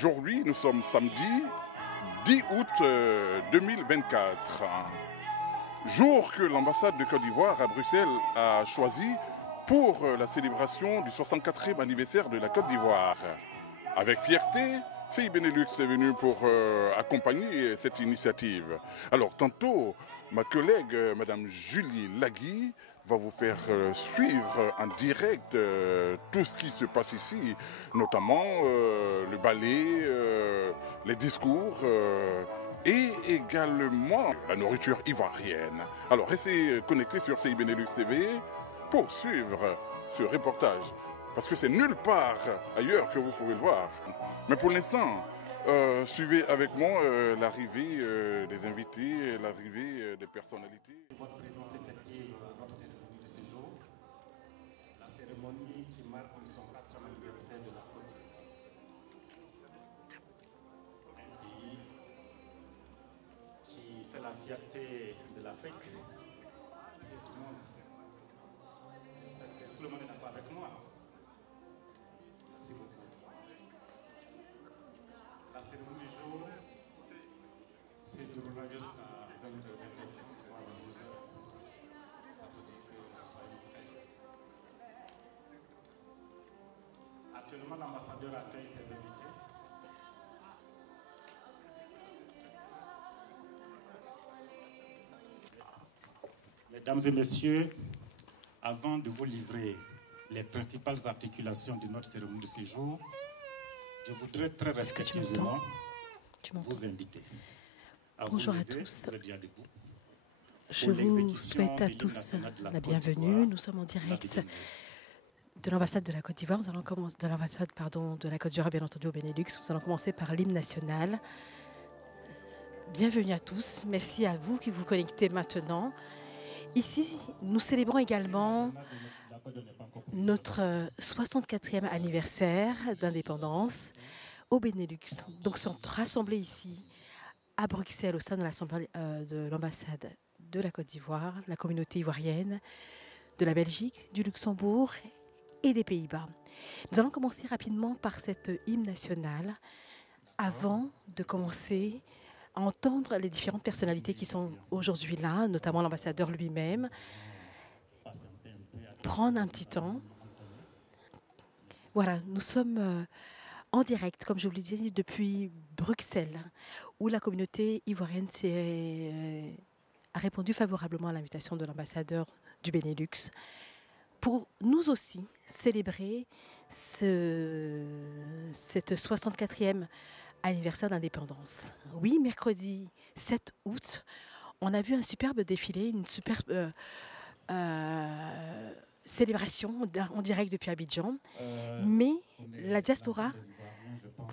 Aujourd'hui, nous sommes samedi 10 août 2024, jour que l'ambassade de Côte d'Ivoire à Bruxelles a choisi pour la célébration du 64e anniversaire de la Côte d'Ivoire. Avec fierté, CI Benelux est venu pour accompagner cette initiative. Alors tantôt, ma collègue Madame Julie Lagui va vous faire suivre en direct tout ce qui se passe ici, notamment le ballet, les discours et également la nourriture ivoirienne. Alors restez connectés sur CI Benelux TV pour suivre ce reportage, parce que c'est nulle part ailleurs que vous pouvez le voir. Mais pour l'instant, suivez avec moi l'arrivée des invités, l'arrivée des personnalités. Votre présence effective à notre cérémonie de ce jour, la cérémonie qui marque le 104e anniversaire de la Côte d'Ivoire. Un pays qui fait la fierté de l'Afrique. Tout le monde est d'accord avec moi. Merci beaucoup. La cérémonie du jour se déroulera jusqu'à 20h23 dans 12 heures. Ça veut dire que nous soyons prêts. Actuellement, l'ambassadeur accueille ses invités. Mesdames et messieurs, avant de vous livrer les principales articulations de notre cérémonie de séjour, je voudrais très respectueusement vous inviter. Bonjour à tous. Je vous souhaite à tous la bienvenue. Nous sommes en direct de l'ambassade de la Côte d'Ivoire. Nous allons commencer de l'ambassade, de la Côte d'Ivoire, bien entendu, au Benelux. Nous allons commencer par l'hymne national. Bienvenue à tous. Merci à vous qui vous connectez maintenant. Ici, nous célébrons également notre 64e anniversaire d'indépendance au Benelux. Donc, nous sommes rassemblés ici à Bruxelles au sein de l'ambassade de la Côte d'Ivoire, la communauté ivoirienne, de la Belgique, du Luxembourg et des Pays-Bas. Nous allons commencer rapidement par cette hymne nationale avant de commencer à entendre les différentes personnalités qui sont aujourd'hui là, notamment l'ambassadeur lui-même, prendre un petit temps. Voilà, nous sommes en direct, comme je vous l'ai dit, depuis Bruxelles, où la communauté ivoirienne a répondu favorablement à l'invitation de l'ambassadeur du Benelux pour nous aussi célébrer cette 64e anniversaire d'indépendance. Oui, mercredi 7 août, on a vu un superbe défilé, une superbe célébration en direct depuis Abidjan. Mais la diaspora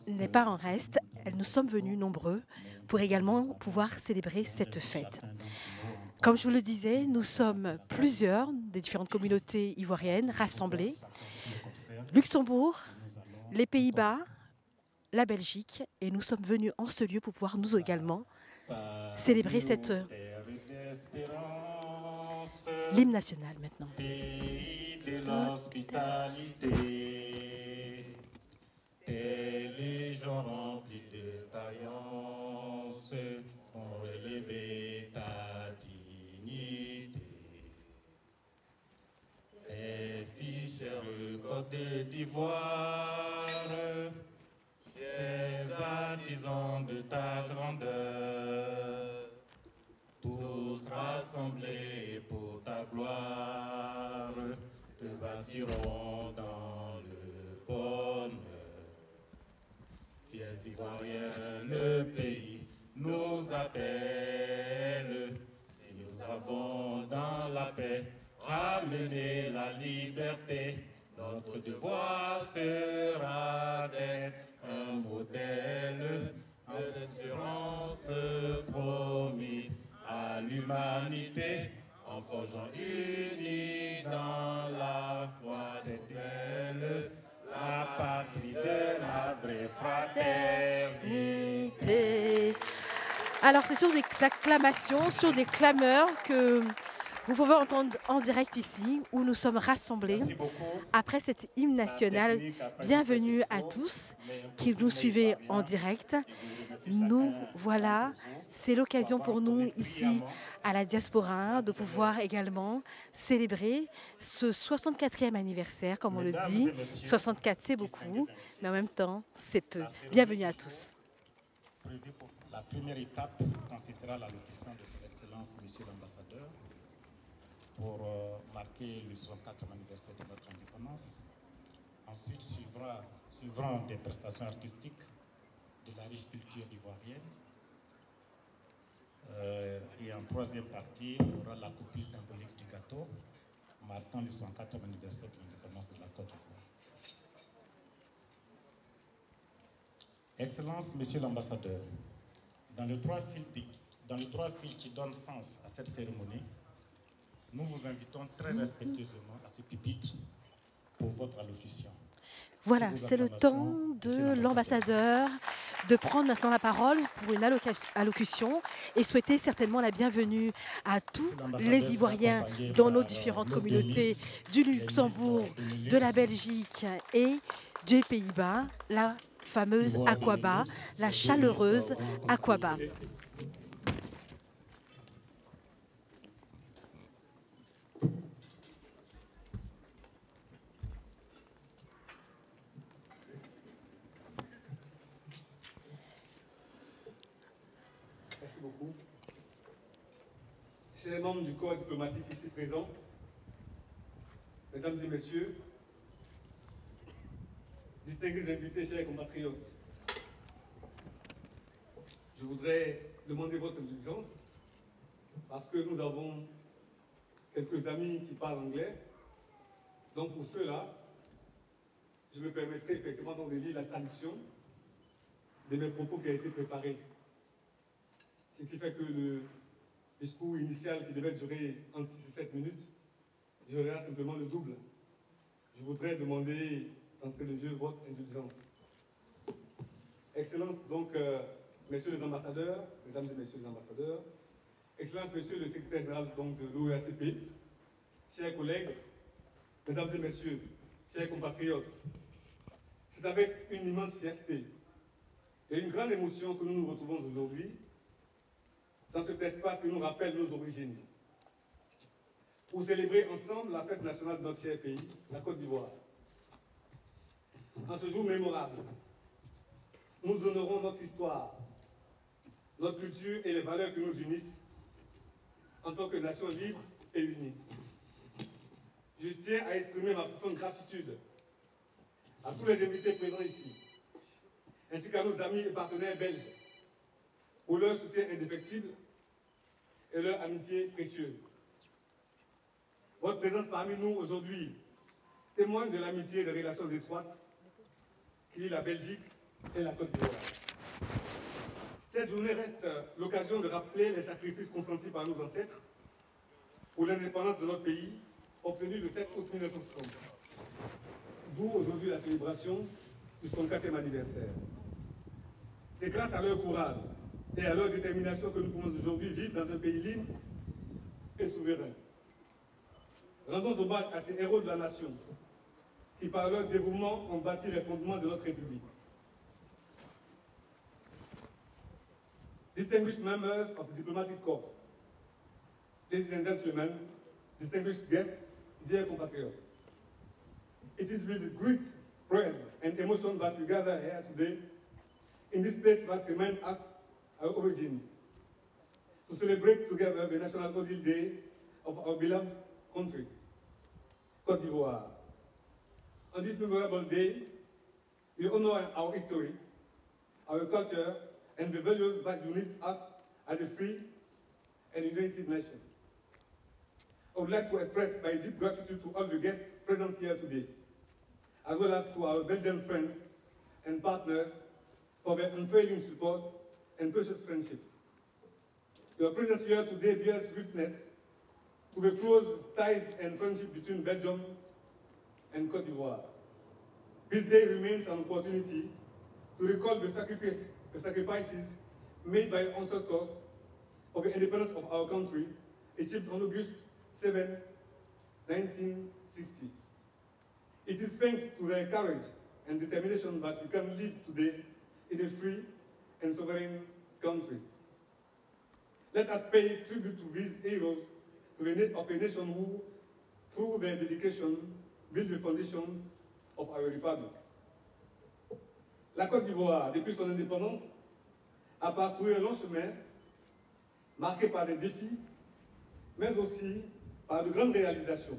n'est pas en reste. Nous sommes venus nombreux pour également pouvoir célébrer cette fête. Comme je vous le disais, nous sommes plusieurs des différentes communautés ivoiriennes rassemblées. Luxembourg, les Pays-Bas, la Belgique, et nous sommes venus en ce lieu pour pouvoir nous également célébrer l'hymne national maintenant. Pays de l'hospitalité, et les gens remplis de faïence ont relevé ta dignité. Les ficheurs Côte d'Ivoire, chers artisans de ta grandeur, tous rassemblés pour ta gloire, te bâtiront dans le bonheur. Fiers Ivoiriens, le pays nous appelle. Si nous avons dans la paix ramené la liberté, notre devoir sera d'être un modèle d'espérance promise à l'humanité, en forgeant unis dans la foi d'éternel, la patrie de la vraie fraternité. Alors c'est sur des acclamations, sur des clameurs que Vous pouvez entendre en direct ici où nous sommes rassemblés après cet hymne national. Bienvenue à tous qui nous suivez en direct. Nous voilà, c'est l'occasion pour nous ici à la diaspora de pouvoir également célébrer ce 64e anniversaire, comme on le dit. 64 c'est beaucoup, mais en même temps c'est peu. Bienvenue à tous. La première étape consistera à l'allocution de Son Excellence, Monsieur l'Ambassadeur, pour marquer le 64e anniversaire de notre indépendance. Ensuite suivront des prestations artistiques de la riche culture ivoirienne. Et en troisième partie, on aura la copie symbolique du gâteau, marquant le 64e anniversaire de l'indépendance de la Côte d'Ivoire. Excellence, Monsieur l'Ambassadeur, dans les trois fils qui donnent sens à cette cérémonie, nous vous invitons très respectueusement à ce pupitre pour votre allocution. Voilà, c'est le temps de l'ambassadeur de prendre maintenant la parole pour une allocution et souhaiter certainement la bienvenue à tous les Ivoiriens dans nos différentes communautés du Luxembourg, de la Belgique et des Pays-Bas, la fameuse Aqaba, la chaleureuse Aqaba. Merci beaucoup. Chers membres du corps diplomatique ici présents, mesdames et messieurs, distingués invités, chers compatriotes, je voudrais demander votre indulgence parce que nous avons quelques amis qui parlent anglais. Donc pour ceux-là, je me permettrai effectivement donc de lire la traduction de mes propos qui a été préparé. Ce qui fait que le discours initial qui devait durer entre 6 et 7 minutes durera simplement le double. Je voudrais demander d'entrée de jeu votre indulgence. Excellence, donc, messieurs les ambassadeurs, mesdames et messieurs les ambassadeurs, Excellence, monsieur le secrétaire général donc, de l'OEACP, chers collègues, mesdames et messieurs, chers compatriotes, c'est avec une immense fierté et une grande émotion que nous nous retrouvons aujourd'hui dans cet espace qui nous rappelle nos origines, pour célébrer ensemble la fête nationale de notre cher pays, la Côte d'Ivoire. En ce jour mémorable, nous honorons notre histoire, notre culture et les valeurs qui nous unissent en tant que nation libre et unie. Je tiens à exprimer ma profonde gratitude à tous les invités présents ici, ainsi qu'à nos amis et partenaires belges, pour leur soutien indéfectible et leur amitié précieuse. Votre présence parmi nous aujourd'hui témoigne de l'amitié et des relations étroites qui lient la Belgique et la Côte d'Ivoire. Cette journée reste l'occasion de rappeler les sacrifices consentis par nos ancêtres pour l'indépendance de notre pays, obtenue le 7 août 1960. D'où aujourd'hui la célébration du 64e anniversaire. C'est grâce à leur courage et à leur détermination que nous pouvons aujourd'hui vivre dans un pays libre et souverain. Rendons hommage à ces héros de la nation qui, par leur dévouement, ont bâti les fondements de notre République. Distinguished members of the diplomatic corps, ladies and gentlemen, distinguished guests, dear compatriots, it is with great pride and emotion that we gather here today in this place that reminds us our origins, to celebrate together the National Odile Day of our beloved country, Côte d'Ivoire. On this memorable day, we honor our history, our culture, and the values that unite us as a free and united nation. I would like to express my deep gratitude to all the guests present here today, as well as to our Belgian friends and partners for their unfailing support and precious friendship. Your presence here today bears witness to the close ties and friendship between Belgium and Côte d'Ivoire. This day remains an opportunity to recall the sacrifices made by ancestors for the independence of our country, achieved on August 7, 1960. It is thanks to their courage and determination that we can live today in a free and sovereign country. Let us pay tribute to these heroes of a nation who, through their dedication, build the foundations of our republic. La Côte d'Ivoire, depuis son indépendance, a parcouru un long chemin marqué par des défis, mais aussi par de grandes réalisations.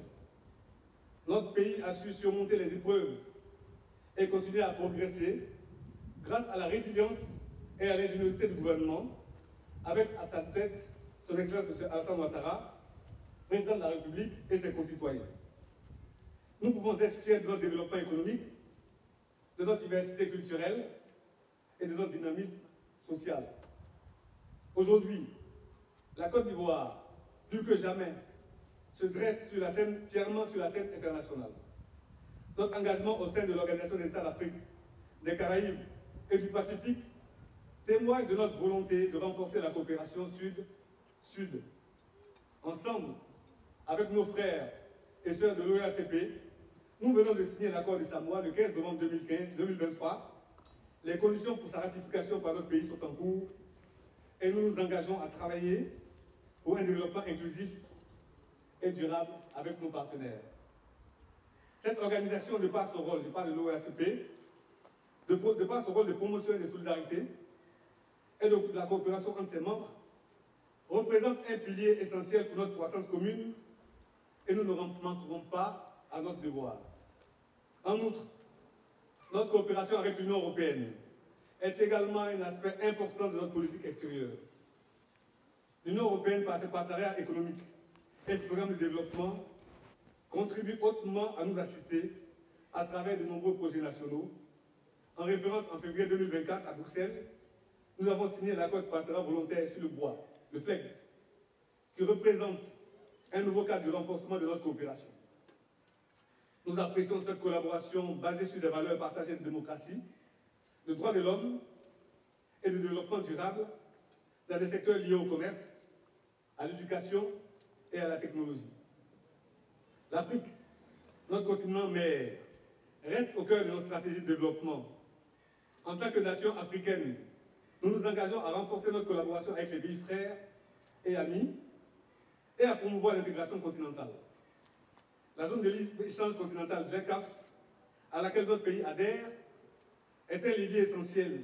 Notre pays a su surmonter les épreuves et continuer à progresser grâce à la résilience et à l'ingéniosité du gouvernement, avec à sa tête son Excellence M. Alassane Ouattara, président de la République et ses concitoyens. Nous pouvons être fiers de notre développement économique, de notre diversité culturelle et de notre dynamisme social. Aujourd'hui, la Côte d'Ivoire, plus que jamais, se dresse sur la scène, fièrement sur la scène internationale. Notre engagement au sein de l'Organisation des États d'Afrique, des Caraïbes et du Pacifique témoigne de notre volonté de renforcer la coopération Sud-Sud. Ensemble, avec nos frères et sœurs de l'OACP, nous venons de signer l'accord de Samoa le 15 novembre 2023. Les conditions pour sa ratification par notre pays sont en cours et nous nous engageons à travailler pour un développement inclusif et durable avec nos partenaires. Cette organisation, de par son rôle, je parle de l'OACP, de par son rôle de promotion et de solidarité et de la coopération entre ses membres, représente un pilier essentiel pour notre croissance commune et nous ne manquerons pas à notre devoir. En outre, notre coopération avec l'Union européenne est également un aspect important de notre politique extérieure. L'Union européenne, par ses partenariats économiques et ses programmes de développement, contribue hautement à nous assister à travers de nombreux projets nationaux. En référence, en février 2024, à Bruxelles, nous avons signé l'accord de partenariat volontaire sur le bois, le FLEGT, qui représente un nouveau cadre de renforcement de notre coopération. Nous apprécions cette collaboration basée sur des valeurs partagées de démocratie, de droits de l'homme et de développement durable dans des secteurs liés au commerce, à l'éducation et à la technologie. L'Afrique, notre continent mère, reste au cœur de notre stratégie de développement. En tant que nation africaine, nous nous engageons à renforcer notre collaboration avec les pays frères et amis et à promouvoir l'intégration continentale. La zone de libre-échange continental GECAF, à laquelle notre pays adhère, est un levier essentiel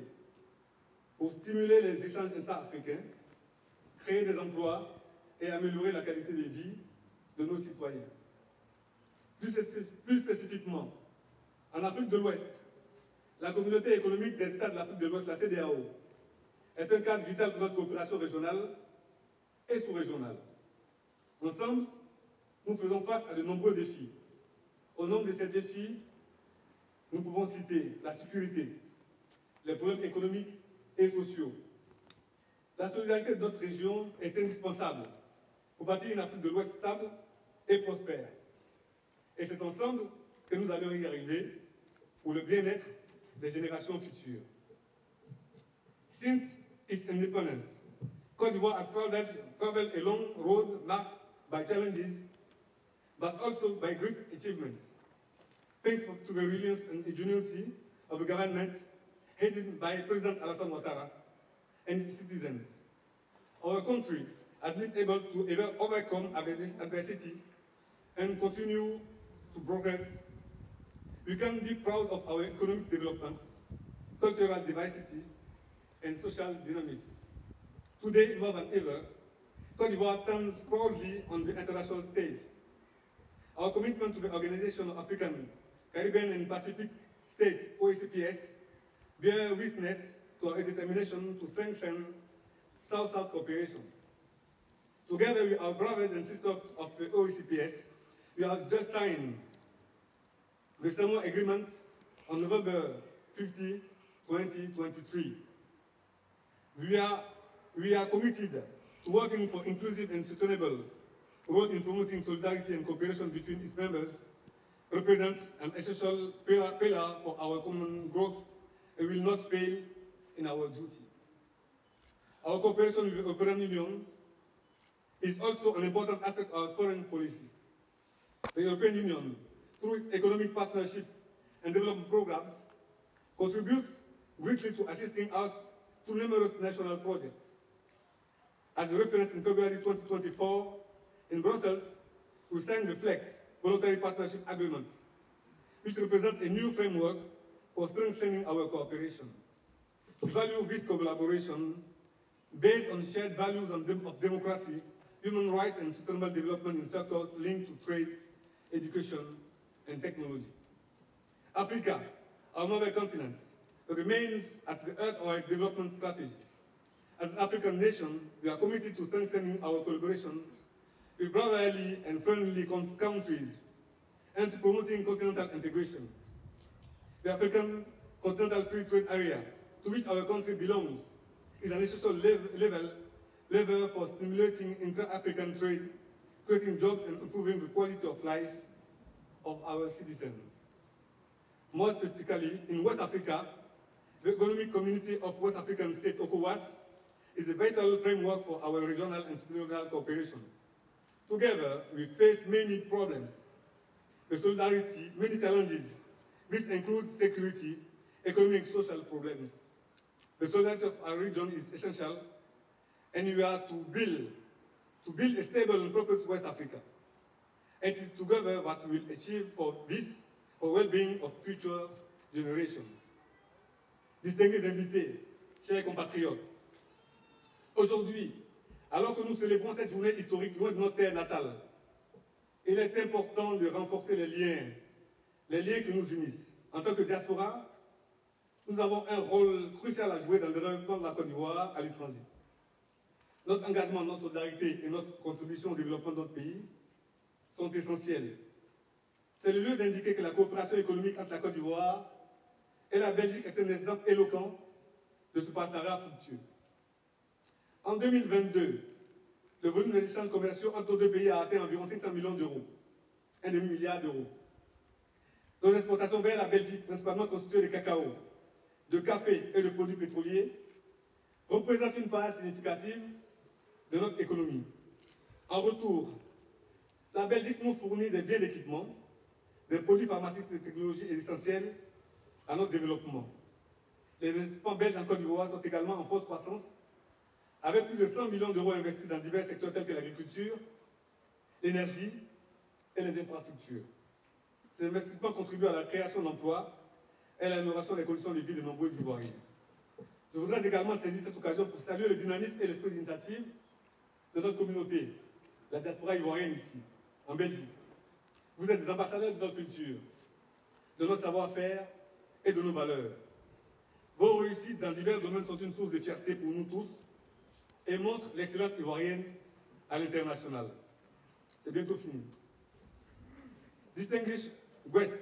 pour stimuler les échanges intra-africains, créer des emplois et améliorer la qualité de vie de nos citoyens. Plus spécifiquement, en Afrique de l'Ouest, la communauté économique des États de l'Afrique de l'Ouest, la CEDEAO, est un cadre vital pour notre coopération régionale et sous-régionale. Ensemble, nous faisons face à de nombreux défis. Au nombre de ces défis, nous pouvons citer la sécurité, les problèmes économiques et sociaux. La solidarité de notre région est indispensable pour bâtir une Afrique de l'Ouest stable et prospère. Et c'est ensemble que nous allons y arriver pour le bien-être des générations futures. Since its independence, Côte d'Ivoire has traveled a long road marked by challenges, but also by great achievements, thanks to the resilience and ingenuity of the government headed by President Alassane Ouattara and its citizens. Our country has been able to overcome adversity and continue to progress. We can be proud of our economic development, cultural diversity, and social dynamism. Today, more than ever, Côte d'Ivoire stands proudly on the international stage. Our commitment to the Organization of African, Caribbean, and Pacific States, OACPS, bear witness to our determination to strengthen South-South cooperation. Together with our brothers and sisters of the OACPS, we have just signed the Samoa Agreement on November 50, 2023. We are committed to working for inclusive and sustainable role in promoting solidarity and cooperation between its members, represents an essential pillar for our common growth and will not fail in our duty. Our cooperation with the European Union is also an important aspect of our foreign policy. The European Union, through its economic partnership and development programs, contributes greatly to assisting us to numerous national projects. As a reference, in February 2024, in Brussels, we signed the FLECT Voluntary Partnership Agreement, which represents a new framework for strengthening our cooperation. We value this collaboration based on shared values of democracy, human rights, and sustainable development in sectors linked to trade, education, and technology. Africa, our mother continent, remains at the heart of our development strategy. As an African nation, we are committed to strengthening our collaboration with brotherly and friendly countries and to promoting continental integration. The African Continental Free Trade Area, to which our country belongs, is an essential lever for stimulating intra-African trade, creating jobs and improving the quality of life of our citizens. More specifically, in West Africa, the Economic Community of West African States, ECOWAS, is a vital framework for our regional and sectoral cooperation. Together, we face many problems, with solidarity, many challenges. This includes security, economic and social problems. The solidarity of our region is essential, and we are to build a stable and prosperous West Africa. It is together that we will achieve for well-being of future generations. Distingués invités, chers compatriotes, aujourd'hui, alors que nous célébrons cette journée historique loin de notre terre natale, il est important de renforcer les liens que nous unissent. En tant que diaspora, nous avons un rôle crucial à jouer dans le développement de la Côte d'Ivoire à l'étranger. Notre engagement, notre solidarité et notre contribution au développement de notre pays sont essentiels. C'est le lieu d'indiquer que la coopération économique entre la Côte d'Ivoire et la Belgique est un exemple éloquent de ce partenariat fructueux. En 2022, le volume des échanges commerciaux entre nos deux pays a atteint environ 500 millions d'euros, un demi-milliard d'euros. Nos exportations vers la Belgique, principalement constituées de cacao, de café et de produits pétroliers, représentent une part significative de notre économie. En retour, la Belgique nous fournit des biens d'équipement, des produits pharmaceutiques et technologies essentiels à notre développement. Les investissements belges en Côte d'Ivoire sont également en forte croissance, avec plus de 100 millions d'euros investis dans divers secteurs tels que l'agriculture, l'énergie et les infrastructures. Ces investissements contribuent à la création d'emplois et à l'amélioration des conditions de vie de nombreux Ivoiriens. Je voudrais également saisir cette occasion pour saluer le dynamisme et l'esprit d'initiative de notre communauté, la diaspora ivoirienne ici, en Belgique. Vous êtes des ambassadeurs de notre culture, de notre savoir-faire et de nos valeurs. Vos réussites dans divers domaines sont une source de fierté pour nous tous et montrent l'excellence ivoirienne à l'international. C'est bientôt fini. Distinguished guests,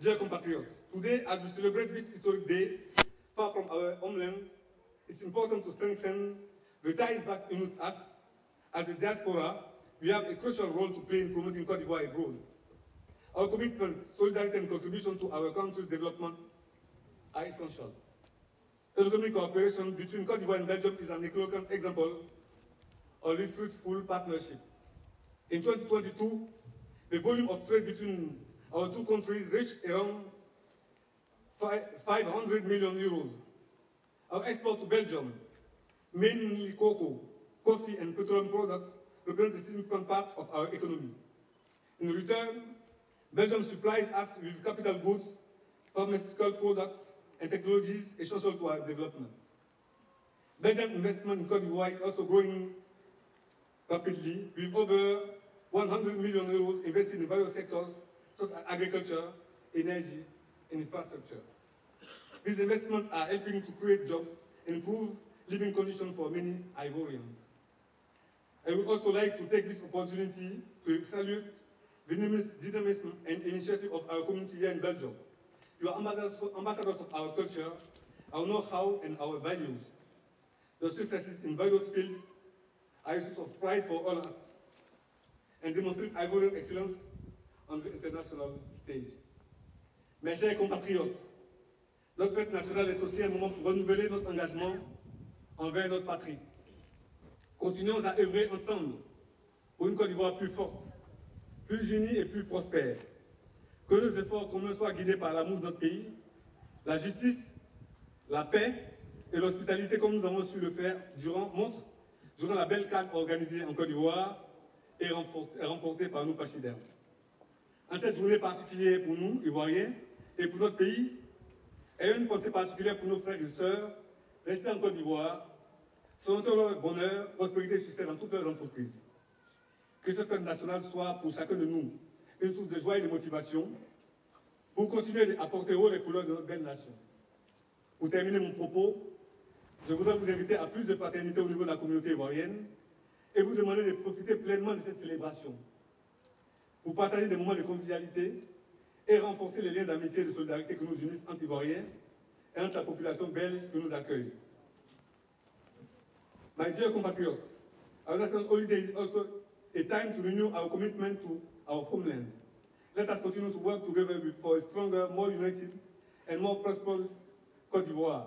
dear compatriots, today as we celebrate this historic day, far from our homeland, it's important to strengthen the ties that unite us. As a diaspora, we have a crucial role to play in promoting Côte d'Ivoire abroad. Our commitment, solidarity, and contribution to our country's development are essential. Economic cooperation between Côte d'Ivoire and Belgium is an eloquent example of this fruitful partnership. In 2022, the volume of trade between our two countries reached around 500 million euros. Our export to Belgium, mainly cocoa, coffee, and petroleum products, represent a significant part of our economy. In return, Belgium supplies us with capital goods, pharmaceutical products, and technologies essential to our development. Belgian investment in Côte d'Ivoire is also growing rapidly, with over 100 million euros invested in various sectors such as agriculture, energy, and infrastructure. These investments are helping to create jobs and improve living conditions for many Ivorians. I would also like to take this opportunity to salute the dynamism and initiative of our community here in Belgium. You are ambassadors of our culture, our know-how, and our values. The successes in various fields are a source of pride for all of us and demonstrate Ivorian excellence on the international stage. Mes chers compatriotes, notre fête nationale est aussi un moment pour renouveler notre engagement envers notre patrie. Continuons à œuvrer ensemble pour une Côte d'Ivoire plus forte, plus unie et plus prospère. Que nos efforts communs soient guidés par l'amour de notre pays, la justice, la paix et l'hospitalité comme nous avons su le faire durant la belle CAN organisée en Côte d'Ivoire et remportée par nos pachydermes. En cette journée particulière pour nous, Ivoiriens, et pour notre pays, ayons une pensée particulière pour nos frères et sœurs restés en Côte d'Ivoire, souhaitons leur bonheur, prospérité et succès dans toutes leurs entreprises. Que cette fête nationale soit pour chacun de nous une source de joie et de motivation pour continuer à porter haut les couleurs de notre belle nation. Pour terminer mon propos, je voudrais vous inviter à plus de fraternité au niveau de la communauté ivoirienne et vous demander de profiter pleinement de cette célébration pour partager des moments de convivialité et renforcer les liens d'amitié et de solidarité que nous unissent entre Ivoiriens et entre la population belge qui nous accueille. My dear compatriots, our national holiday is also a time to renew our commitment to our homeland. Let us continue to work together for a stronger, more united, and more prosperous Côte d'Ivoire.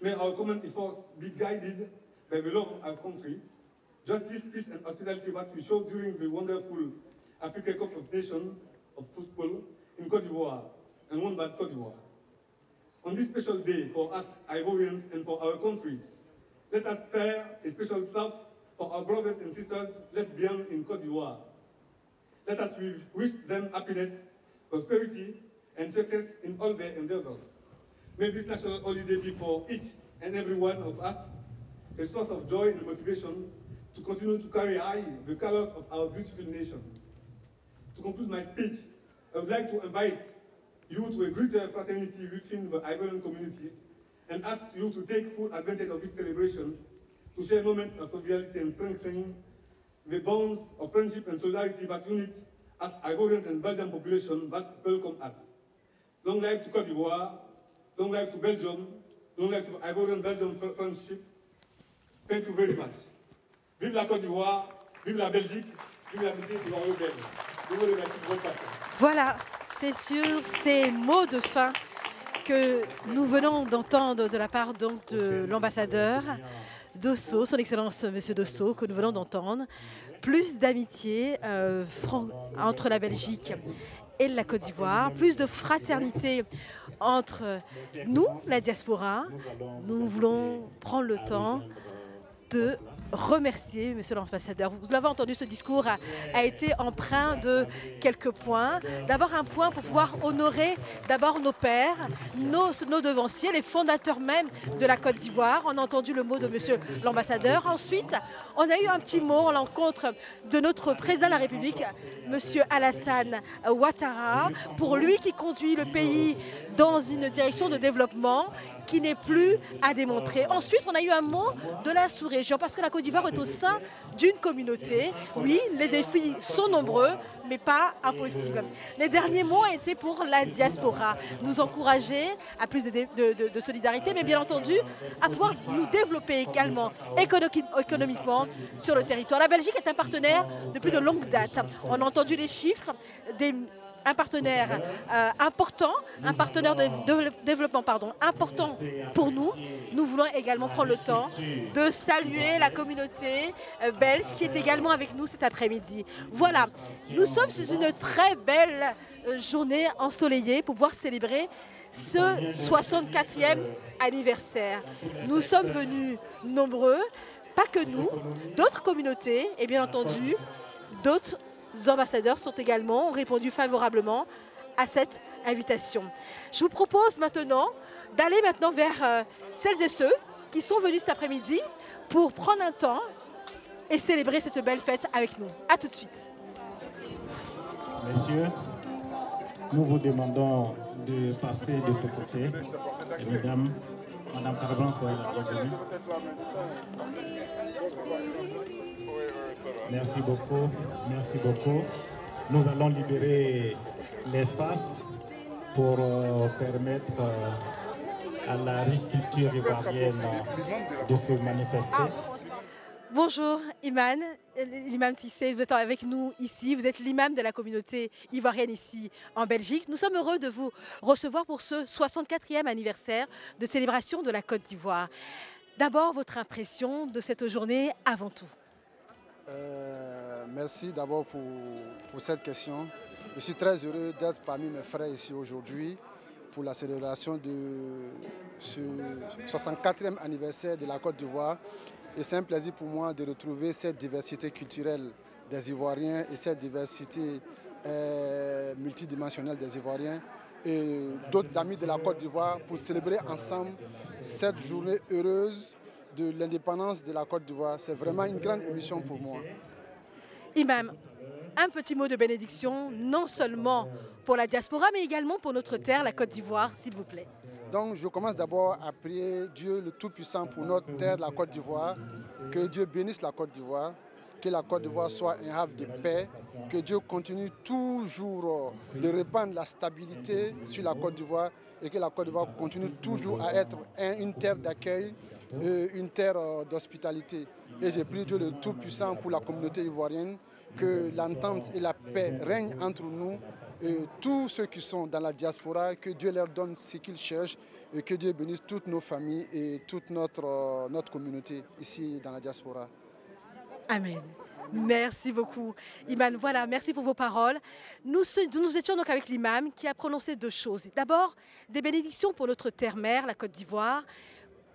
May our common efforts be guided by the love of our country, justice, peace, and hospitality that we showed during the wonderful Africa Cup of Nations of football in Côte d'Ivoire and won by Côte d'Ivoire. On this special day for us Ivorians and for our country, let us spare a special love for our brothers and sisters left behind in Côte d'Ivoire. Let us wish them happiness, prosperity, and success in all their endeavors. May this national holiday be for each and every one of us a source of joy and motivation to continue to carry high the colors of our beautiful nation. To conclude my speech, I would like to invite you to a greater fraternity within the Ivorian community and ask you to take full advantage of this celebration to share moments of conviviality and strengthening the bonds of friendship and solidarity that unite us Ivorians and Belgian population that welcome us. Long life to Côte d'Ivoire, long life to Belgium, long life to Ivorian-Belgian friendship. Thank you very much. Vive la Côte d'Ivoire, vive la Belgique, vive l'amitié ivoiro-belge. Je vous remercie pour votre patience. Voilà, c'est sur ces mots de fin que nous venons d'entendre de la part donc de l'ambassadeur Dosso, son Excellence Monsieur Dosso, que nous venons d'entendre. Plus d'amitié entre la Belgique et la Côte d'Ivoire, plus de fraternité entre nous, la diaspora. Nous voulons prendre le temps de remercier Monsieur l'ambassadeur. Vous l'avez entendu, ce discours a été empreint de quelques points. D'abord un point pour pouvoir honorer d'abord nos pères, nos devanciers, les fondateurs même de la Côte d'Ivoire. On a entendu le mot de Monsieur l'ambassadeur. Ensuite, on a eu un petit mot à l'encontre de notre président de la République, Monsieur Alassane Ouattara, pour lui qui conduit le pays dans une direction de développement qui n'est plus à démontrer. Ensuite, on a eu un mot de la sous-région, parce que la Côte d'Ivoire est au sein d'une communauté. Oui, les défis sont nombreux, mais pas impossibles. Les derniers mots étaient pour la diaspora. Nous encourager à plus de solidarité, mais bien entendu, à pouvoir nous développer également économiquement sur le territoire. La Belgique est un partenaire de plus de longue date. On a entendu les chiffres un partenaire important, un partenaire de développement important pour nous. Nous voulons également prendre le temps de saluer la communauté belge qui est également avec nous cet après-midi. Voilà, nous sommes sur une très belle journée ensoleillée pour pouvoir célébrer ce 64e anniversaire. Nous sommes venus nombreux, pas que nous, d'autres communautés et bien entendu d'autres ambassadeurs ont répondu favorablement à cette invitation. Je vous propose maintenant d'aller vers celles et ceux qui sont venus cet après-midi pour prendre un temps et célébrer cette belle fête avec nous. A tout de suite. Messieurs, nous vous demandons de passer de ce côté. Et mesdames, Madame Caravan, soyez la bienvenue. Merci beaucoup, merci beaucoup. Nous allons libérer l'espace pour permettre à la riche culture ivoirienne de se manifester. Bonjour Iman, l'imam Cissé, vous êtes avec nous ici, vous êtes l'imam de la communauté ivoirienne ici en Belgique. Nous sommes heureux de vous recevoir pour ce 64e anniversaire de célébration de la Côte d'Ivoire. D'abord, votre impression de cette journée avant tout. merci d'abord pour cette question. Je suis très heureux d'être parmi mes frères ici aujourd'hui pour la célébration de ce 64e anniversaire de la Côte d'Ivoire. Et c'est un plaisir pour moi de retrouver cette diversité culturelle des Ivoiriens et cette diversité multidimensionnelle des Ivoiriens et d'autres amis de la Côte d'Ivoire pour célébrer ensemble cette journée heureuse de l'indépendance de la Côte d'Ivoire. C'est vraiment une grande émission pour moi. Imam, un petit mot de bénédiction, non seulement pour la diaspora, mais également pour notre terre, la Côte d'Ivoire, s'il vous plaît. Donc je commence d'abord à prier Dieu le Tout-Puissant pour notre terre, la Côte d'Ivoire. Que Dieu bénisse la Côte d'Ivoire, que la Côte d'Ivoire soit un havre de paix, que Dieu continue toujours de répandre la stabilité sur la Côte d'Ivoire et que la Côte d'Ivoire continue toujours à être une terre d'accueil, une terre d'hospitalité. Et j'ai prié Dieu le Tout-Puissant pour la communauté ivoirienne, que l'entente et la paix règnent entre nous. Et tous ceux qui sont dans la diaspora, que Dieu leur donne ce qu'ils cherchent et que Dieu bénisse toutes nos familles et toute notre communauté ici dans la diaspora. Amen. Merci beaucoup, Imam. Voilà, merci pour vos paroles. Nous étions donc avec l'imam qui a prononcé deux choses. D'abord, des bénédictions pour notre terre-mère, la Côte d'Ivoire,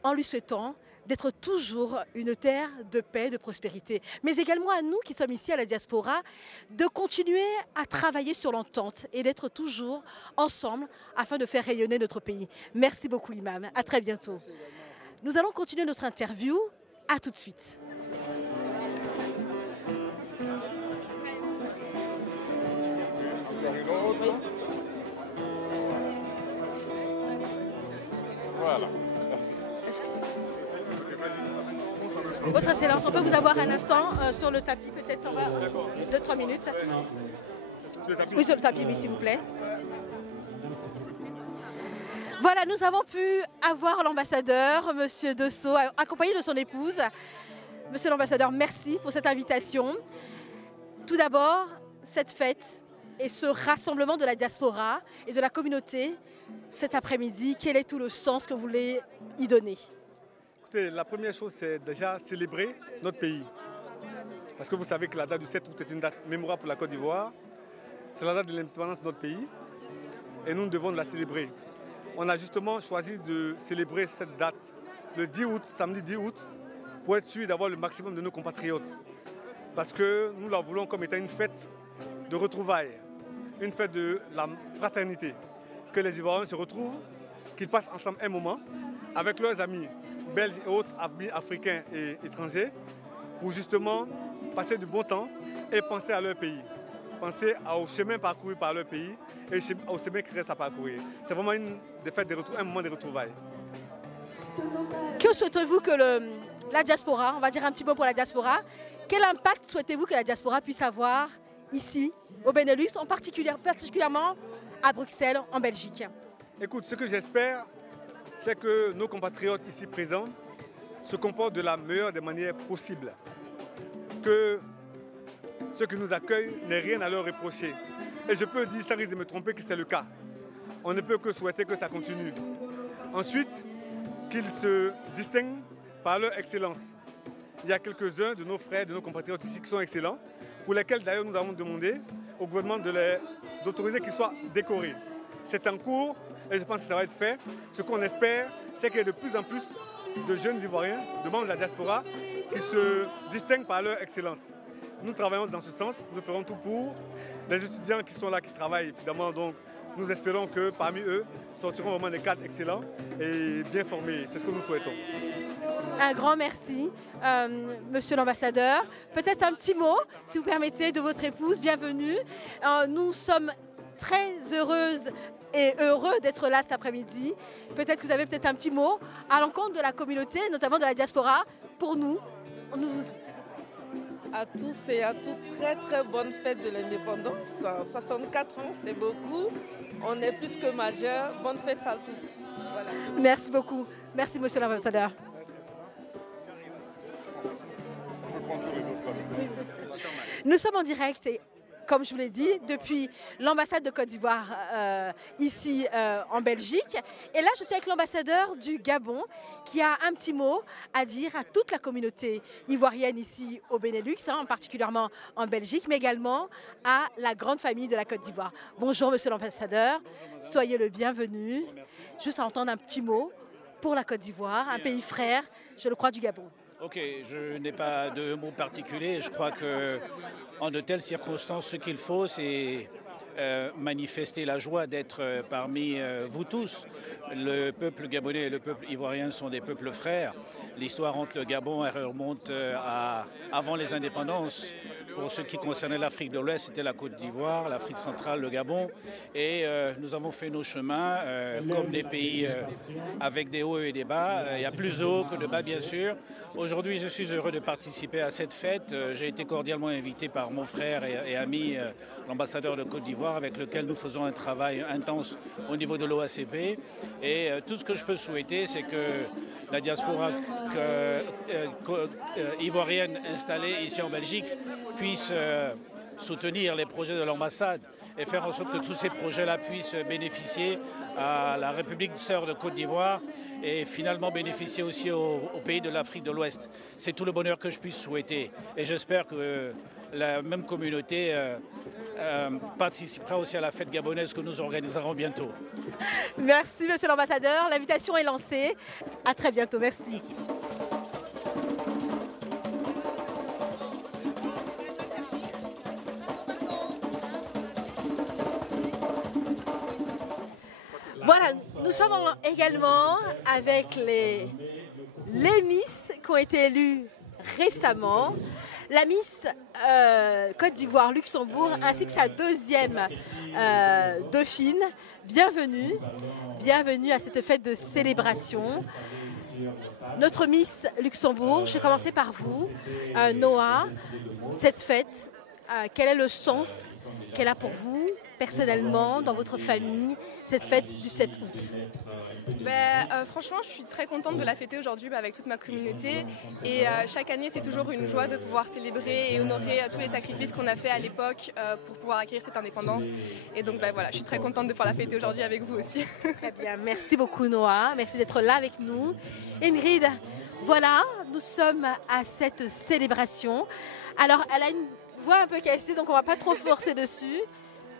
en lui souhaitant d'être toujours une terre de paix, de prospérité. Mais également à nous qui sommes ici à la diaspora, de continuer à travailler sur l'entente et d'être toujours ensemble afin de faire rayonner notre pays. Merci beaucoup, Imam. À très bientôt. Nous allons continuer notre interview. À tout de suite. Voilà. Votre Excellence, on peut vous avoir un instant sur le tapis, peut-être 2-3 minutes. Oui, sur le tapis, oui, s'il vous plaît. Voilà, nous avons pu avoir l'ambassadeur, M. Dosso, accompagné de son épouse. Monsieur l'ambassadeur, merci pour cette invitation. Tout d'abord, cette fête et ce rassemblement de la diaspora et de la communauté cet après-midi, quel est tout le sens que vous voulez y donner? Écoutez, la première chose, c'est déjà célébrer notre pays. Parce que vous savez que la date du 7 août est une date mémorable pour la Côte d'Ivoire. C'est la date de l'indépendance de notre pays et nous devons la célébrer. On a justement choisi de célébrer cette date le 10 août, samedi 10 août, pour être sûr d'avoir le maximum de nos compatriotes. Parce que nous la voulons comme étant une fête de retrouvailles, une fête de la fraternité. Que les Ivoiriens se retrouvent, qu'ils passent ensemble un moment avec leurs amis belges et autres amis africains et étrangers pour justement passer du bon temps et penser à leur pays. Penser au chemin parcouru par leur pays et au chemin qui reste à parcourir. C'est vraiment un moment de retrouvailles. Que souhaitez-vous que la diaspora, on va dire un petit mot pour la diaspora, quel impact souhaitez-vous que la diaspora puisse avoir ici, au Benelux, particulièrement à Bruxelles, en Belgique? Écoute, ce que j'espère, c'est que nos compatriotes ici présents se comportent de la meilleure des manières possibles. Que ceux qui nous accueillent n'aient rien à leur reprocher. Et je peux dire, sans risque de me tromper, que c'est le cas. On ne peut que souhaiter que ça continue. Ensuite, qu'ils se distinguent par leur excellence. Il y a quelques-uns de nos frères, de nos compatriotes ici qui sont excellents, pour lesquels d'ailleurs nous avons demandé au gouvernement d'autoriser qu'ils soient décorés. C'est en cours et je pense que ça va être fait. Ce qu'on espère, c'est qu'il y ait de plus en plus de jeunes Ivoiriens, de membres de la diaspora, qui se distinguent par leur excellence. Nous travaillons dans ce sens, nous ferons tout pour. Les étudiants qui sont là, qui travaillent évidemment, donc nous espérons que parmi eux sortiront vraiment des cadres excellents et bien formés. C'est ce que nous souhaitons. Un grand merci, monsieur l'ambassadeur. Peut-être un petit mot, si vous permettez, de votre épouse. Bienvenue. Nous sommes très heureuses et heureux d'être là cet après-midi. Peut-être que vous avez peut-être un petit mot à l'encontre de la communauté, notamment de la diaspora. Pour nous, À tous et à toutes, très très bonne fête de l'indépendance. 64 ans, c'est beaucoup. On est plus que majeurs. Bonne fête à tous. Voilà. Merci beaucoup. Merci, monsieur l'ambassadeur. Nous sommes en direct comme je vous l'ai dit, depuis l'ambassade de Côte d'Ivoire ici en Belgique. Et là, je suis avec l'ambassadeur du Gabon qui a un petit mot à dire à toute la communauté ivoirienne ici au Benelux, particulièrement en Belgique, mais également à la grande famille de la Côte d'Ivoire. Bonjour, monsieur l'ambassadeur. Soyez le bienvenu. Juste à entendre un petit mot pour la Côte d'Ivoire, un pays frère, je le crois, du Gabon. Ok, je n'ai pas de mots particuliers. Je crois qu'en de telles circonstances, ce qu'il faut, c'est manifester la joie d'être parmi vous tous. Le peuple gabonais et le peuple ivoirien sont des peuples frères. L'histoire entre le Gabon remonte avant les indépendances. Pour ce qui concernait l'Afrique de l'Ouest, c'était la Côte d'Ivoire, l'Afrique centrale, le Gabon. Et nous avons fait nos chemins, comme les pays avec des hauts et des bas. Il y a plus de hauts que de bas, bien sûr. Aujourd'hui, je suis heureux de participer à cette fête. J'ai été cordialement invité par mon frère et ami, l'ambassadeur de Côte d'Ivoire, avec lequel nous faisons un travail intense au niveau de l'OACP. Et tout ce que je peux souhaiter, c'est que la diaspora ivoirienne installée ici en Belgique puisse soutenir les projets de l'ambassade et faire en sorte que tous ces projets-là puissent bénéficier à la République sœur de Côte d'Ivoire et finalement bénéficier aussi au pays de l'Afrique de l'Ouest. C'est tout le bonheur que je puisse souhaiter. Et j'espère que la même communauté participera aussi à la fête gabonaise que nous organiserons bientôt. Merci, monsieur l'ambassadeur. L'invitation est lancée. À très bientôt. Merci. Voilà, nous sommes également avec les Miss qui ont été élues récemment. La Miss Côte d'Ivoire, Luxembourg, ainsi que sa deuxième dauphine. Bienvenue, bienvenue à cette fête de célébration. Notre Miss Luxembourg, je vais commencer par vous, Noah. Cette fête, quel est le sens qu'elle a pour vous personnellement, dans votre famille, cette fête du 7 août? Franchement, je suis très contente de la fêter aujourd'hui avec toute ma communauté. Et chaque année, c'est toujours une joie de pouvoir célébrer et honorer tous les sacrifices qu'on a fait à l'époque pour pouvoir acquérir cette indépendance. Et donc voilà, je suis très contente de pouvoir la fêter aujourd'hui avec vous aussi. Très bien, merci beaucoup Noah, merci d'être là avec nous. Ingrid, voilà, nous sommes à cette célébration. Alors, elle a une voix un peu cassée, donc on ne va pas trop forcer dessus.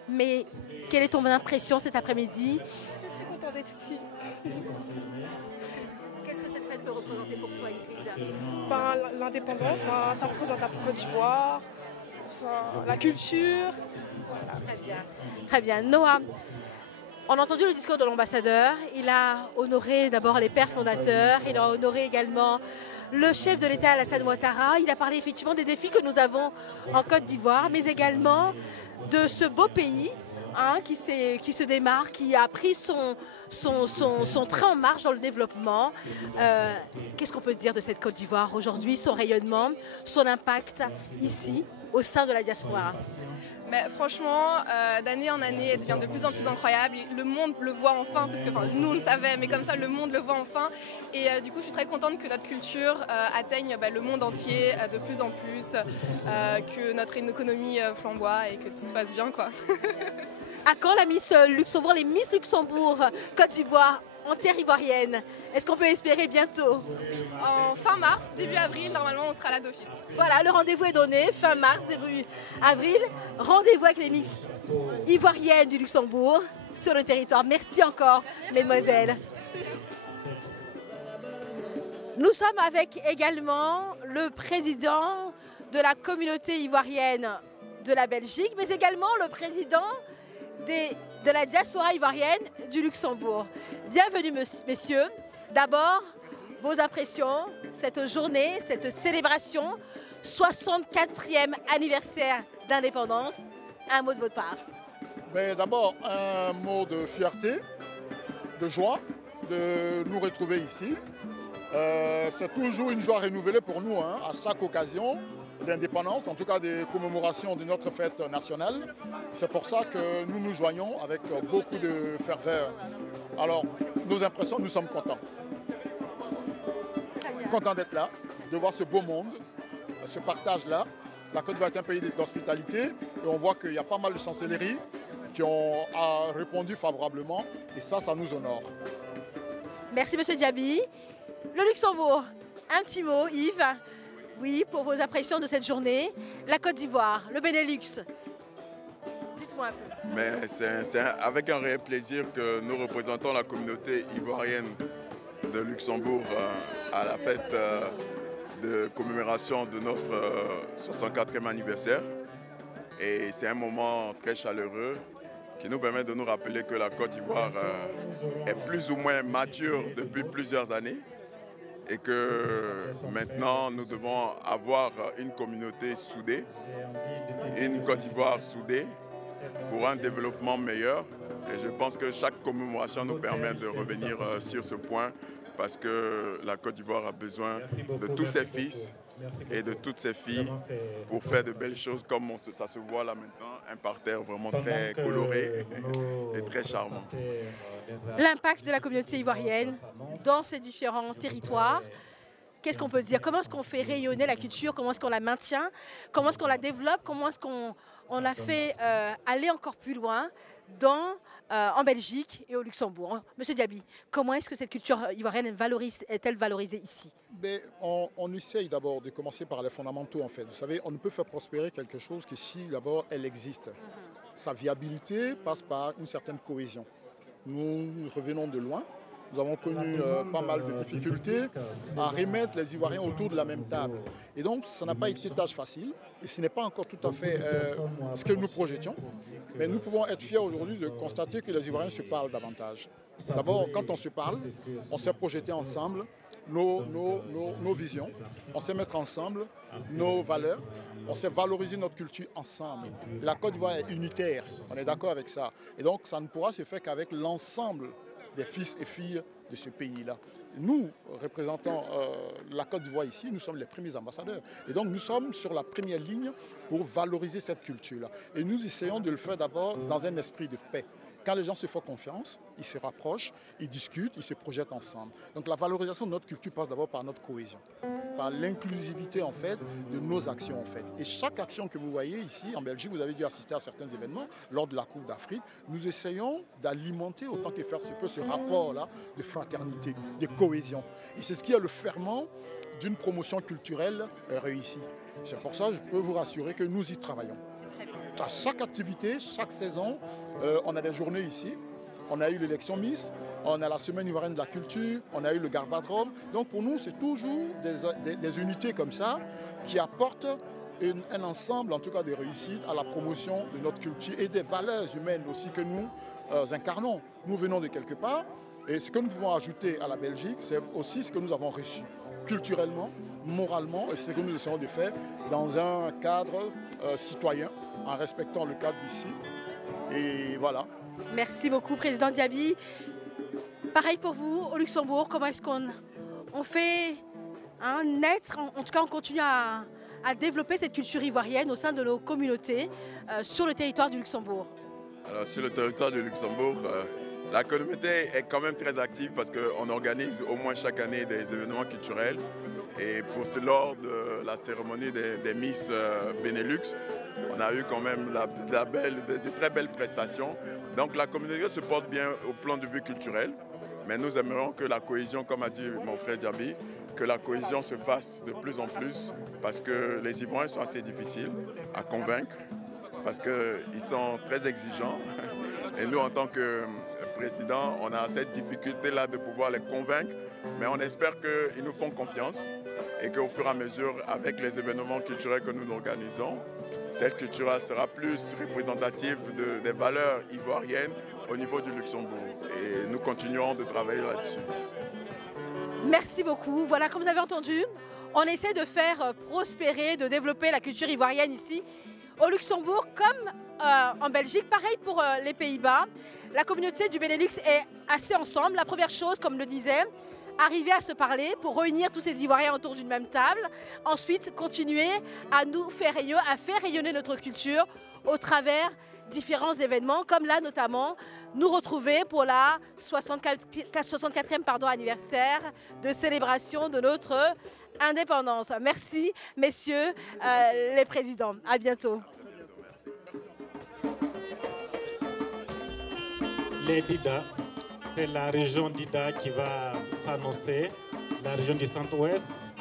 Mais quelle est ton impression cet après-midi? Je suis très contente d'être ici. Qu'est-ce que cette fête peut représenter pour toi, Ingrid? L'indépendance, ça représente la Côte d'Ivoire, la culture. Voilà. Très bien. Très bien. Noah, on a entendu le discours de l'ambassadeur. Il a honoré d'abord les pères fondateurs. Il a honoré également le chef de l'État, Alassane Ouattara. Il a parlé effectivement des défis que nous avons en Côte d'Ivoire, mais également de ce beau pays qui se démarre, qui a pris son train en marche dans le développement. Qu'est-ce qu'on peut dire de cette Côte d'Ivoire aujourd'hui, son rayonnement, son impact ici, au sein de la diaspora? Franchement, d'année en année, elle devient de plus en plus incroyable. Le monde le voit enfin, parce que nous on le savait, mais comme ça le monde le voit enfin. Et du coup, je suis très contente que notre culture atteigne le monde entier de plus en plus, que notre économie flamboie et que tout se passe bien, quoi. À quand la Miss Luxembourg, les Miss Luxembourg, Côte d'Ivoire, entière ivoirienne? Est-ce qu'on peut espérer bientôt? En fin mars, début avril, normalement, on sera là d'office. Voilà, le rendez-vous est donné, fin mars, début avril. Rendez-vous avec les Miss ivoiriennes du Luxembourg sur le territoire. Merci encore, mesdemoiselles. Nous sommes avec également le président de la communauté ivoirienne de la Belgique, mais également le président de la diaspora ivoirienne du Luxembourg. Bienvenue, messieurs. D'abord, vos impressions, cette journée, cette célébration, 64e anniversaire d'indépendance. Un mot de votre part. D'abord, un mot de fierté, de joie de nous retrouver ici. C'est toujours une joie renouvelée pour nous, à chaque occasion d'indépendance, en tout cas des commémorations de notre fête nationale. C'est pour ça que nous nous joignons avec beaucoup de ferveur. Alors, nos impressions, nous sommes contents. Contents d'être là, de voir ce beau monde, ce partage-là, La Côte d'Ivoire est un pays d'hospitalité et on voit qu'il y a pas mal de chancelleries qui ont répondu favorablement et ça nous honore. Merci M. Diaby. Le Luxembourg, un petit mot, Yves. Oui, pour vos impressions de cette journée. La Côte d'Ivoire, le Benelux. Dites-moi un peu. Mais c'est avec un réel plaisir que nous représentons la communauté ivoirienne de Luxembourg à la fête de commémoration de notre 64e anniversaire. Et c'est un moment très chaleureux qui nous permet de nous rappeler que la Côte d'Ivoire est plus ou moins mature depuis plusieurs années et que maintenant nous devons avoir une communauté soudée, une Côte d'Ivoire soudée pour un développement meilleur. Et je pense que chaque commémoration nous permet de revenir sur ce point parce que la Côte d'Ivoire a besoin de tous ses fils et de toutes ses filles pour faire de belles choses comme ça se voit là maintenant, un parterre vraiment très coloré et très charmant. L'impact de la communauté ivoirienne dans ces différents territoires, qu'est-ce qu'on peut dire? Comment est-ce qu'on fait rayonner la culture? Comment est-ce qu'on la maintient? Comment est-ce qu'on la développe? Comment est-ce qu'on la fait aller encore plus loin en Belgique et au Luxembourg? Monsieur Diaby, comment est-ce que cette culture ivoirienne est-elle valorisée ici? On essaye d'abord de commencer par les fondamentaux en fait. Vous savez, on ne peut faire prospérer quelque chose que si d'abord elle existe. Sa viabilité passe par une certaine cohésion. Nous revenons de loin. Nous avons connu pas mal de difficultés à remettre les Ivoiriens autour de la même table. Et donc, ça n'a pas été tâche facile. Et ce n'est pas encore tout à fait ce que nous projetions. Mais nous pouvons être fiers aujourd'hui de constater que les Ivoiriens se parlent davantage. D'abord, quand on se parle, on s'est projeté ensemble nos visions. On sait mettre ensemble nos valeurs. On sait valoriser notre culture ensemble. La Côte d'Ivoire est unitaire. On est d'accord avec ça. Et donc, ça ne pourra se faire qu'avec l'ensemble des fils et filles de ce pays-là. Nous, représentant la Côte d'Ivoire ici, nous sommes les premiers ambassadeurs. Et donc nous sommes sur la première ligne pour valoriser cette culture-là. Et nous essayons de le faire d'abord dans un esprit de paix. Quand les gens se font confiance, ils se rapprochent, ils discutent, ils se projettent ensemble. Donc la valorisation de notre culture passe d'abord par notre cohésion, par l'inclusivité en fait de nos actions en fait. Et chaque action que vous voyez ici en Belgique, vous avez dû assister à certains événements lors de la Coupe d'Afrique. Nous essayons d'alimenter autant que faire se peut ce rapport-là de fraternité, de cohésion. Et c'est ce qui est le ferment d'une promotion culturelle réussie. C'est pour ça que je peux vous rassurer que nous y travaillons. À chaque activité, chaque saison, on a des journées ici. On a eu l'élection Miss, on a la semaine ivoirienne de la culture, on a eu le Garbadrome. Donc pour nous, c'est toujours des unités comme ça qui apportent un ensemble, en tout cas des réussites, à la promotion de notre culture et des valeurs humaines aussi que nous incarnons. Nous venons de quelque part et ce que nous pouvons ajouter à la Belgique, c'est aussi ce que nous avons reçu culturellement, moralement, et c'est ce que nous essayons de faire dans un cadre citoyen, en respectant le cadre d'ici. Et voilà. Merci beaucoup, Président Diaby. Pareil pour vous, au Luxembourg, comment est-ce qu'on fait naître, en tout cas on continue à développer cette culture ivoirienne au sein de nos communautés sur le territoire du Luxembourg? Alors, sur le territoire du Luxembourg, la communauté est quand même très active parce qu'on organise au moins chaque année des événements culturels. Et pour lors de la cérémonie des Miss Benelux, on a eu quand même de très belles prestations. Donc la communauté se porte bien au plan de vue culturel, mais nous aimerions que la cohésion, comme a dit mon frère Diaby, que la cohésion se fasse de plus en plus parce que les Ivoiriens sont assez difficiles à convaincre, parce qu'ils sont très exigeants. Et nous, en tant que président, on a cette difficulté-là de pouvoir les convaincre, mais on espère qu'ils nous font confiance et qu'au fur et à mesure, avec les événements culturels que nous organisons, cette culture sera plus représentative des valeurs ivoiriennes au niveau du Luxembourg. Et nous continuerons de travailler là-dessus. Merci beaucoup. Voilà, comme vous avez entendu, on essaie de faire prospérer, de développer la culture ivoirienne ici au Luxembourg comme en Belgique. Pareil pour les Pays-Bas. La communauté du Benelux est assez ensemble. La première chose, comme le disait, arriver à se parler, pour réunir tous ces Ivoiriens autour d'une même table. Ensuite, continuer à nous faire rayonner notre culture au travers différents événements, comme là notamment, nous retrouver pour la 64e anniversaire de célébration de notre indépendance. Merci, messieurs les présidents. À bientôt. Les Dida, c'est la région Dida qui va s'annoncer, la région du centre-ouest.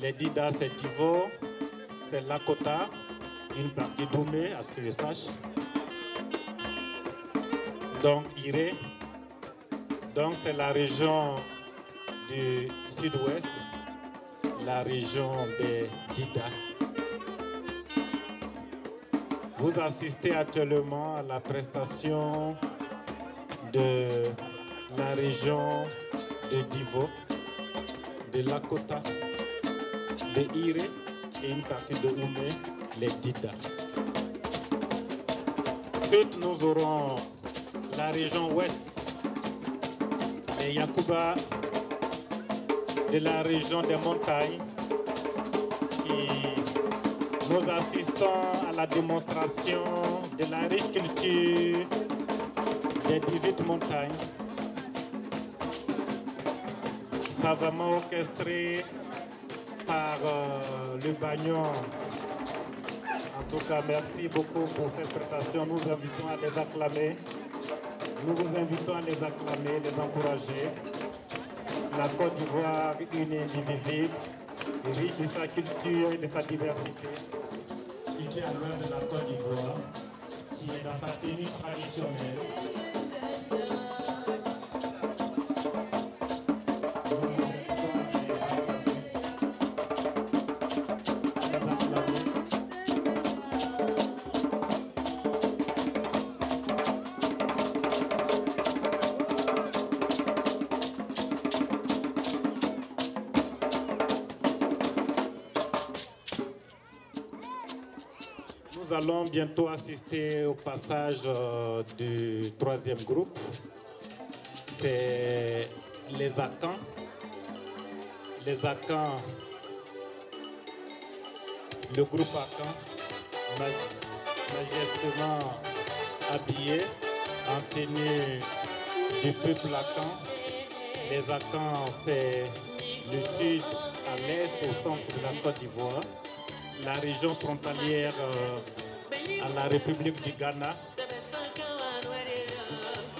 Les Dida, c'est Divo, c'est Lakota, une partie d'Oumé, à ce que je sache. Donc, Iré, donc c'est la région du sud-ouest, la région des Dida. Vous assistez actuellement à la prestation de la région de Divo, de Lakota, de Iré et une partie de Oumé, les Dida. Ensuite, nous aurons la région ouest, les Yakuba de la région des montagnes. Et nous assistons à la démonstration de la riche culture des 18 montagnes, savamment orchestré par le Bagnon. En tout cas, merci beaucoup pour cette prestation. Nous invitons à les acclamer. Nous vous invitons à les acclamer, les encourager. La Côte d'Ivoire, une et indivisible, riche de sa culture et de sa diversité, située à l'ouest de la Côte d'Ivoire, qui est dans sa tenue traditionnelle. Nous allons bientôt assister au passage du troisième groupe. C'est les Akans. Les Akans, le groupe Akan, majestement habillé en tenue du peuple Akan. Les Akans, c'est le sud à l'est, au centre de la Côte d'Ivoire, la région frontalière à la République du Ghana.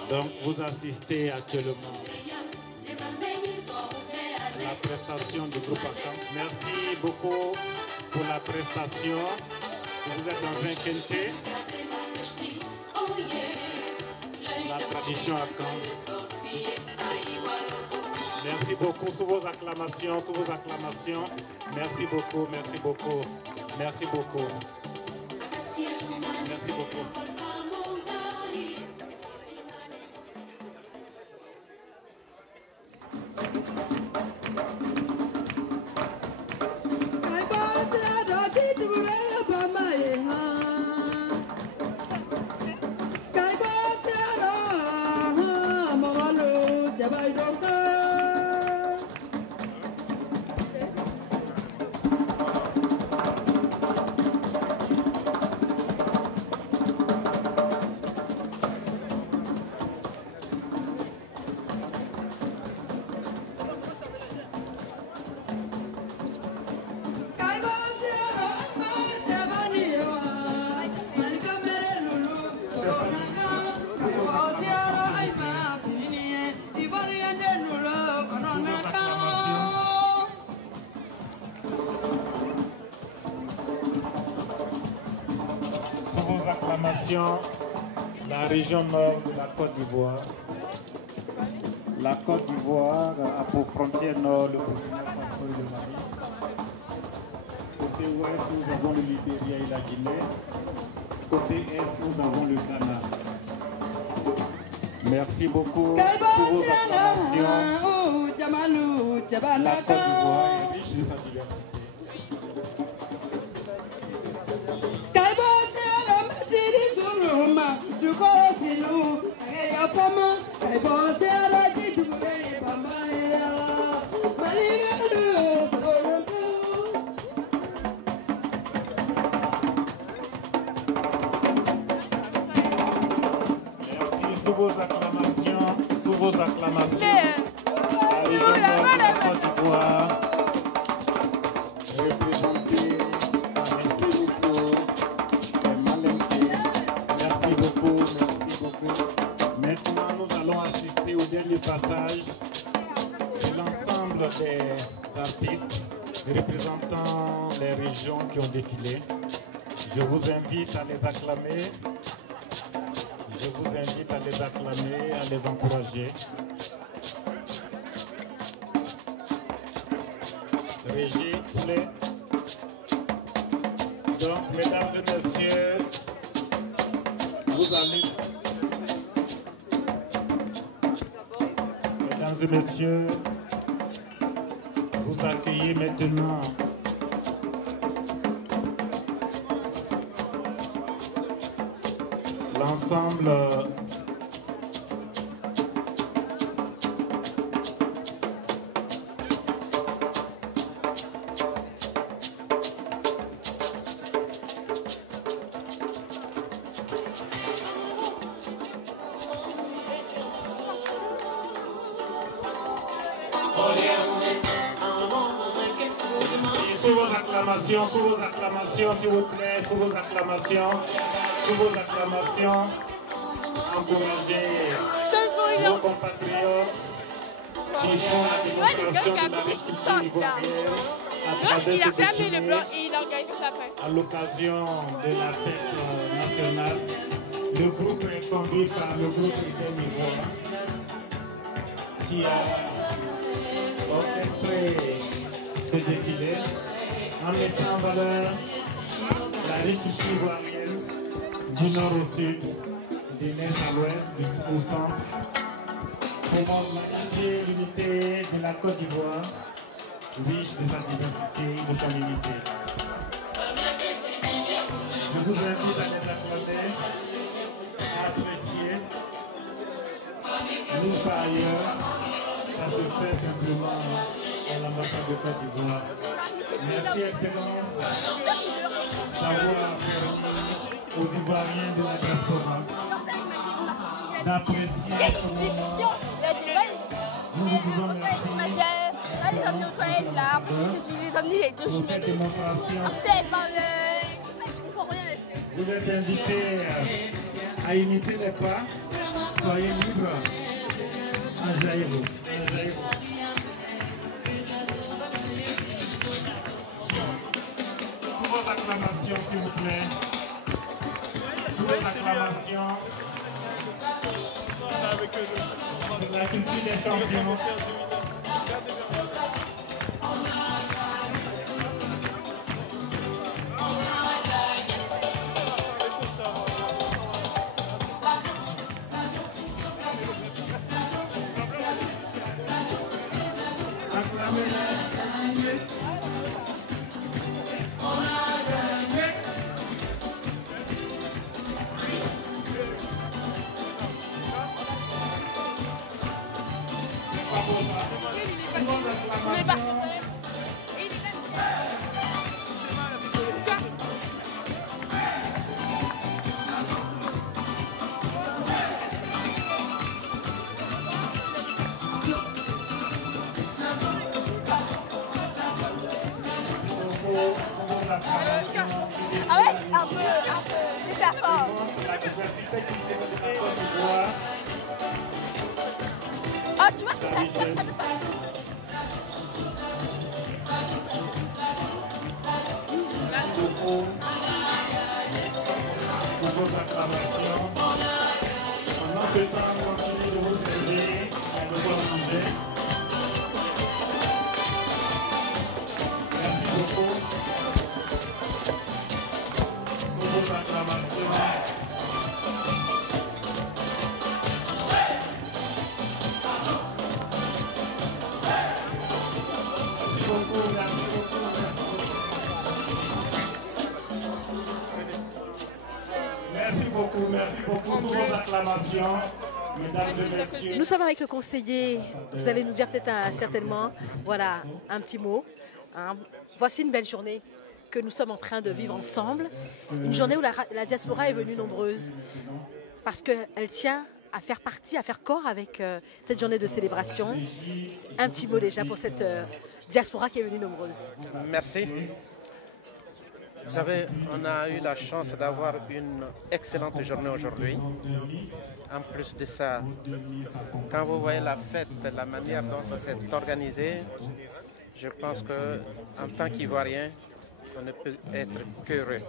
Donc vous assistez actuellement à la prestation du groupe Akan. Merci beaucoup pour la prestation. Vous êtes dans un quintet. La tradition Akan. Merci beaucoup sous vos acclamations, Merci beaucoup, merci beaucoup, merci beaucoup. Merci beaucoup. La région nord de la Côte d'Ivoire. La Côte d'Ivoire a pour frontière nord le Burkina Faso et le Mali. Côté ouest, nous avons le Libéria et la Guinée. Côté est, nous avons le Ghana. Merci beaucoup pour vos acclamations. La Côte d'Ivoire est riche de sa diversité. sous vos acclamations, sous vos acclamations. La région de la Côte d'Ivoire, représentée par les Sénissaux, les Malinqués. Merci beaucoup, merci beaucoup. Maintenant, nous allons assister au dernier passage de l'ensemble des artistes représentant les régions qui ont défilé. Je vous invite à les acclamer. Je vous invite à les acclamer, à les encourager. Régie, Poulet. Donc, mesdames et messieurs, vous allez... Mesdames et messieurs, vous accueillez maintenant l'ensemble sous vos acclamations, s'il vous plaît, sous vos acclamations, encouragez nos compatriotes qui font la démonstration de la riche culture ivoirienne à travers ce défilé à l'occasion de la fête nationale. Le groupe est conduit par le groupe Eden Ivoire qui a orchestré ce défilé en mettant en valeur la riche culture ivoirienne du nord au sud, du nord à l'ouest, du sud au centre, pour magnifier l'unité de la Côte d'Ivoire, riche de sa diversité et de son unité. Je vous invite à les acclamer, à apprécier. Nous, par ailleurs, ça se fait simplement à l'ambassade de Côte d'Ivoire. Merci, Excellence, d'avoir permis aux Ivoiriens de la diaspora d'apprécier ce moment. Nous vous disons merci. Pour cette démonstration. Vous êtes invités à imiter les pas. Soyez libres. En Jaïro. Sous vos acclamations, s'il vous plaît. Sous vos acclamations. La culture des champions. Ah ouais, un peu, c'est ta forme. La diversité culturelle de la Côte d'Ivoire. Ah, tu vois, c'est ça. Merci beaucoup pour vos acclamations. Pendant ce temps, continuez de vous servir et de vous manger. Merci beaucoup pour vos acclamations. Merci beaucoup, merci beaucoup. Merci beaucoup pour vos acclamations, mesdames et messieurs. Nous sommes avec le conseiller. Vous allez nous dire peut-être certainement, voilà, un petit mot. Hein. Voici une belle journée que nous sommes en train de vivre ensemble. Une journée où la diaspora est venue nombreuse parce qu'elle tient à faire partie, à faire corps avec cette journée de célébration. Un petit mot déjà pour cette diaspora qui est venue nombreuse. Merci. Vous savez, on a eu la chance d'avoir une excellente journée aujourd'hui. En plus de ça, quand vous voyez la fête, la manière dont ça s'est organisé, je pense qu'en tant qu'Ivoirien, on ne peut être qu'heureux.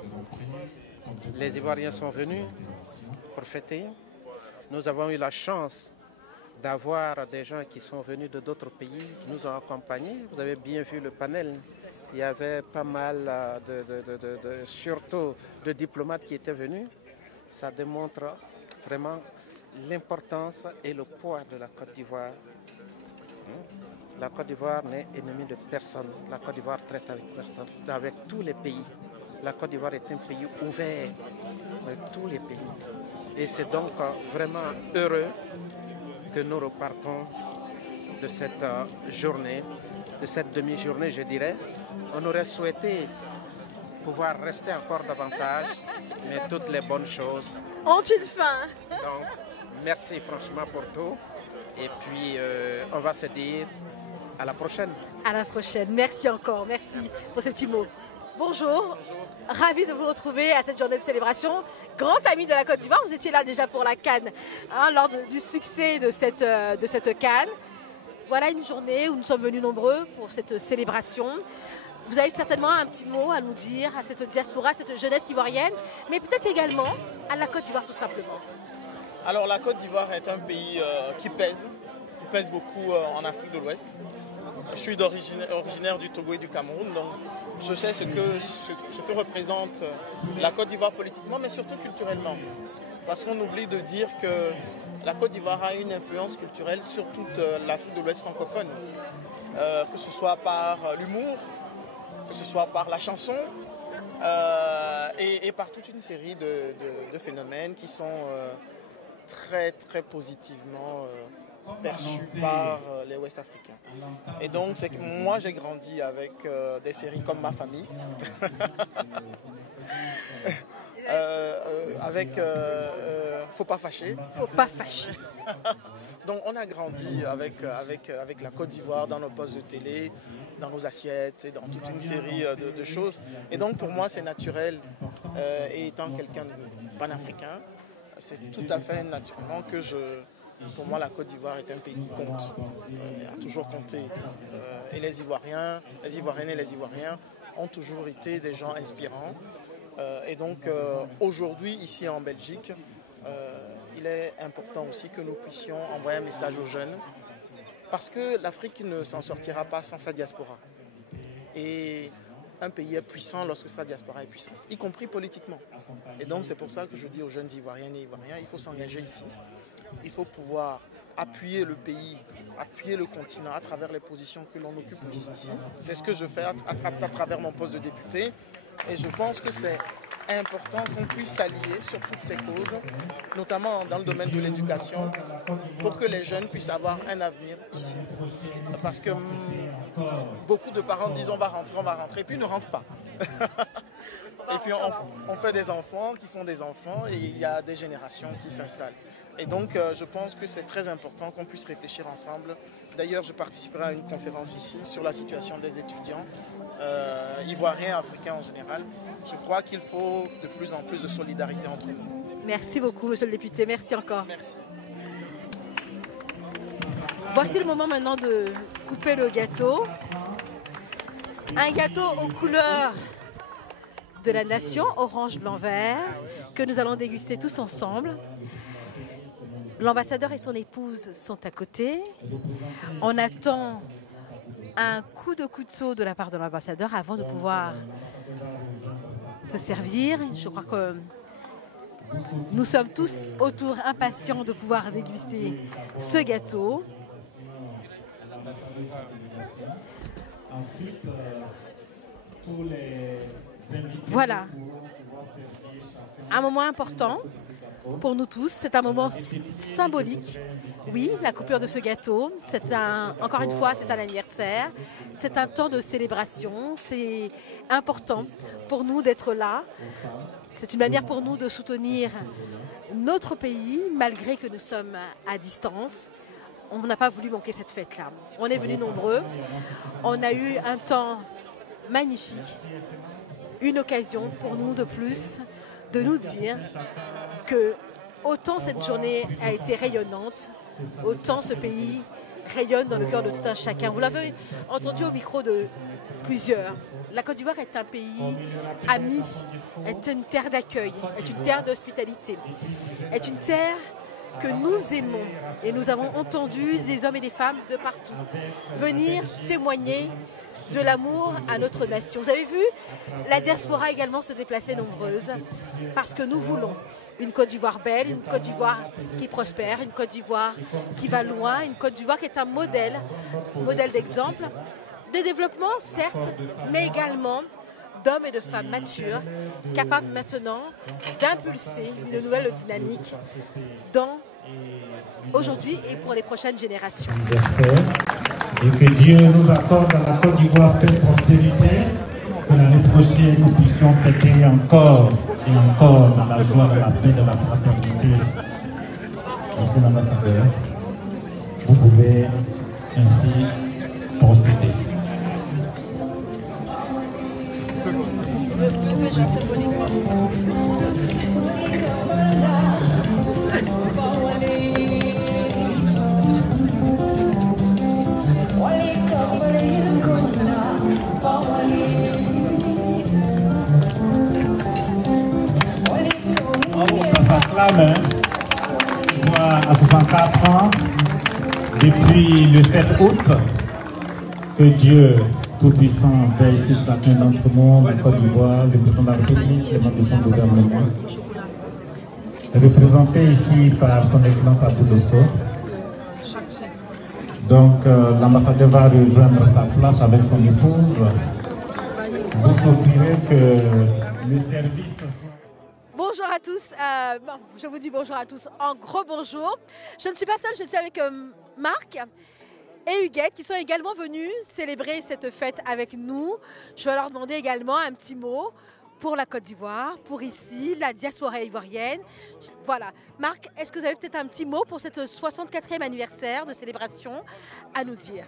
Les Ivoiriens sont venus pour fêter. Nous avons eu la chance d'avoir des gens qui sont venus de d'autres pays, qui nous ont accompagnés. Vous avez bien vu le panel. Il y avait pas mal surtout de diplomates qui étaient venus. Ça démontre vraiment l'importance et le poids de la Côte d'Ivoire. La Côte d'Ivoire n'est ennemie de personne. La Côte d'Ivoire traite avec personne, avec tous les pays. La Côte d'Ivoire est un pays ouvert avec tous les pays. Et c'est donc vraiment heureux que nous repartons de cette journée, de cette demi-journée, je dirais. On aurait souhaité pouvoir rester encore davantage, mais toutes les bonnes choses ont une fin. Donc, merci franchement pour tout. Et puis, on va se dire à la prochaine. À la prochaine. Merci encore. Merci pour ces petits mots. Bonjour. Ravi de vous retrouver à cette journée de célébration. Grand ami de la Côte d'Ivoire, vous étiez là déjà pour la CAN, lors du succès de cette CAN. Voilà une journée où nous sommes venus nombreux pour cette célébration. Vous avez certainement un petit mot à nous dire à cette diaspora, à cette jeunesse ivoirienne, mais peut-être également à la Côte d'Ivoire tout simplement. Alors la Côte d'Ivoire est un pays qui pèse beaucoup en Afrique de l'Ouest. Je suis originaire du Togo et du Cameroun, donc je sais ce que représente la Côte d'Ivoire politiquement, mais surtout culturellement. Parce qu'on oublie de dire que la Côte d'Ivoire a une influence culturelle sur toute l'Afrique de l'Ouest francophone, que ce soit par l'humour, que ce soit par la chanson et par toute une série de phénomènes qui sont très très positivement perçus par les Ouest-Africains. Et donc c'est que moi j'ai grandi avec des séries comme Ma Famille, avec Faut pas fâcher. Faut pas fâcher. Donc on a grandi avec la Côte d'Ivoire dans nos postes de télé, dans nos assiettes et dans toute une série de choses. Et donc pour moi c'est naturel, et étant quelqu'un de panafricain, c'est tout à fait naturellement que pour moi la Côte d'Ivoire est un pays qui compte, a toujours compté. Et les Ivoiriens, les Ivoiriennes et les Ivoiriens ont toujours été des gens inspirants. Et donc aujourd'hui ici en Belgique, il est important aussi que nous puissions envoyer un message aux jeunes, parce que l'Afrique ne s'en sortira pas sans sa diaspora. Et un pays est puissant lorsque sa diaspora est puissante, y compris politiquement. Et donc c'est pour ça que je dis aux jeunes Ivoiriennes et Ivoiriens, il faut s'engager ici. Il faut pouvoir appuyer le pays, appuyer le continent à travers les positions que l'on occupe ici. C'est ce que je fais à travers mon poste de député. Et je pense que c'est important qu'on puisse s'allier sur toutes ces causes, notamment dans le domaine de l'éducation, pour que les jeunes puissent avoir un avenir ici. Parce que beaucoup de parents disent on va rentrer, et puis ils ne rentrent pas. Et puis on fait des enfants qui font des enfants, et il y a des générations qui s'installent. Et donc je pense que c'est très important qu'on puisse réfléchir ensemble. D'ailleurs, je participerai à une conférence ici sur la situation des étudiants, ivoiriens, africains en général. Je crois qu'il faut de plus en plus de solidarité entre nous. Merci beaucoup, monsieur le député. Merci encore. Merci. Voici le moment maintenant de couper le gâteau. Un gâteau aux couleurs de la nation, orange, blanc, vert, que nous allons déguster tous ensemble. L'ambassadeur et son épouse sont à côté. On attend un coup de couteau de la part de l'ambassadeur avant de pouvoir se servir. Je crois que nous sommes tous autour impatients de pouvoir déguster ce gâteau. Voilà, un moment important pour nous tous, c'est un moment symbolique. Oui, la coupure de ce gâteau, encore une fois, c'est un anniversaire, c'est un temps de célébration, c'est important pour nous d'être là. C'est une manière pour nous de soutenir notre pays, malgré que nous sommes à distance, on n'a pas voulu manquer cette fête-là. On est venus nombreux, on a eu un temps magnifique, une occasion pour nous de plus de nous dire que autant cette journée a été rayonnante, autant ce pays rayonne dans le cœur de tout un chacun. Vous l'avez entendu au micro de plusieurs. La Côte d'Ivoire est un pays ami, est une terre d'accueil, est une terre d'hospitalité, est une terre que nous aimons. Et nous avons entendu des hommes et des femmes de partout venir témoigner de l'amour à notre nation. Vous avez vu la diaspora également se déplacer nombreuse parce que nous voulons une Côte d'Ivoire belle, une Côte d'Ivoire qui prospère, une Côte d'Ivoire qui va loin, une Côte d'Ivoire qui est un modèle d'exemple, de développement certes, mais également d'hommes et de femmes matures, capables maintenant d'impulser une nouvelle dynamique aujourd'hui et pour les prochaines générations. Et que Dieu nous accorde à la Côte d'Ivoire paix et prospérité, que l'année prochaine nous puissions fêter encore et encore dans la joie, de la paix, de la fraternité. Monsieur l'ambassadeur, vous pouvez ainsi procéder. Ça s'acclame, hein. Moi, à 64 ans, depuis le 7 août, que Dieu Tout-Puissant veille sur chacun d'entre nous, la Côte d'Ivoire, le président de la République, les membres de son gouvernement, représenté ici par son Excellence Abdou Dosso. Donc, l'ambassadeur va rejoindre sa place avec son épouse. Vous s'offrirez que le service... Bonjour à tous, je vous dis bonjour à tous, en gros bonjour. Je ne suis pas seule, je suis avec Marc et Huguette qui sont également venus célébrer cette fête avec nous. Je vais leur demander également un petit mot pour la Côte d'Ivoire, pour ici, la diaspora ivoirienne. Voilà. Marc, est-ce que vous avez peut-être un petit mot pour cette 64e anniversaire de célébration à nous dire?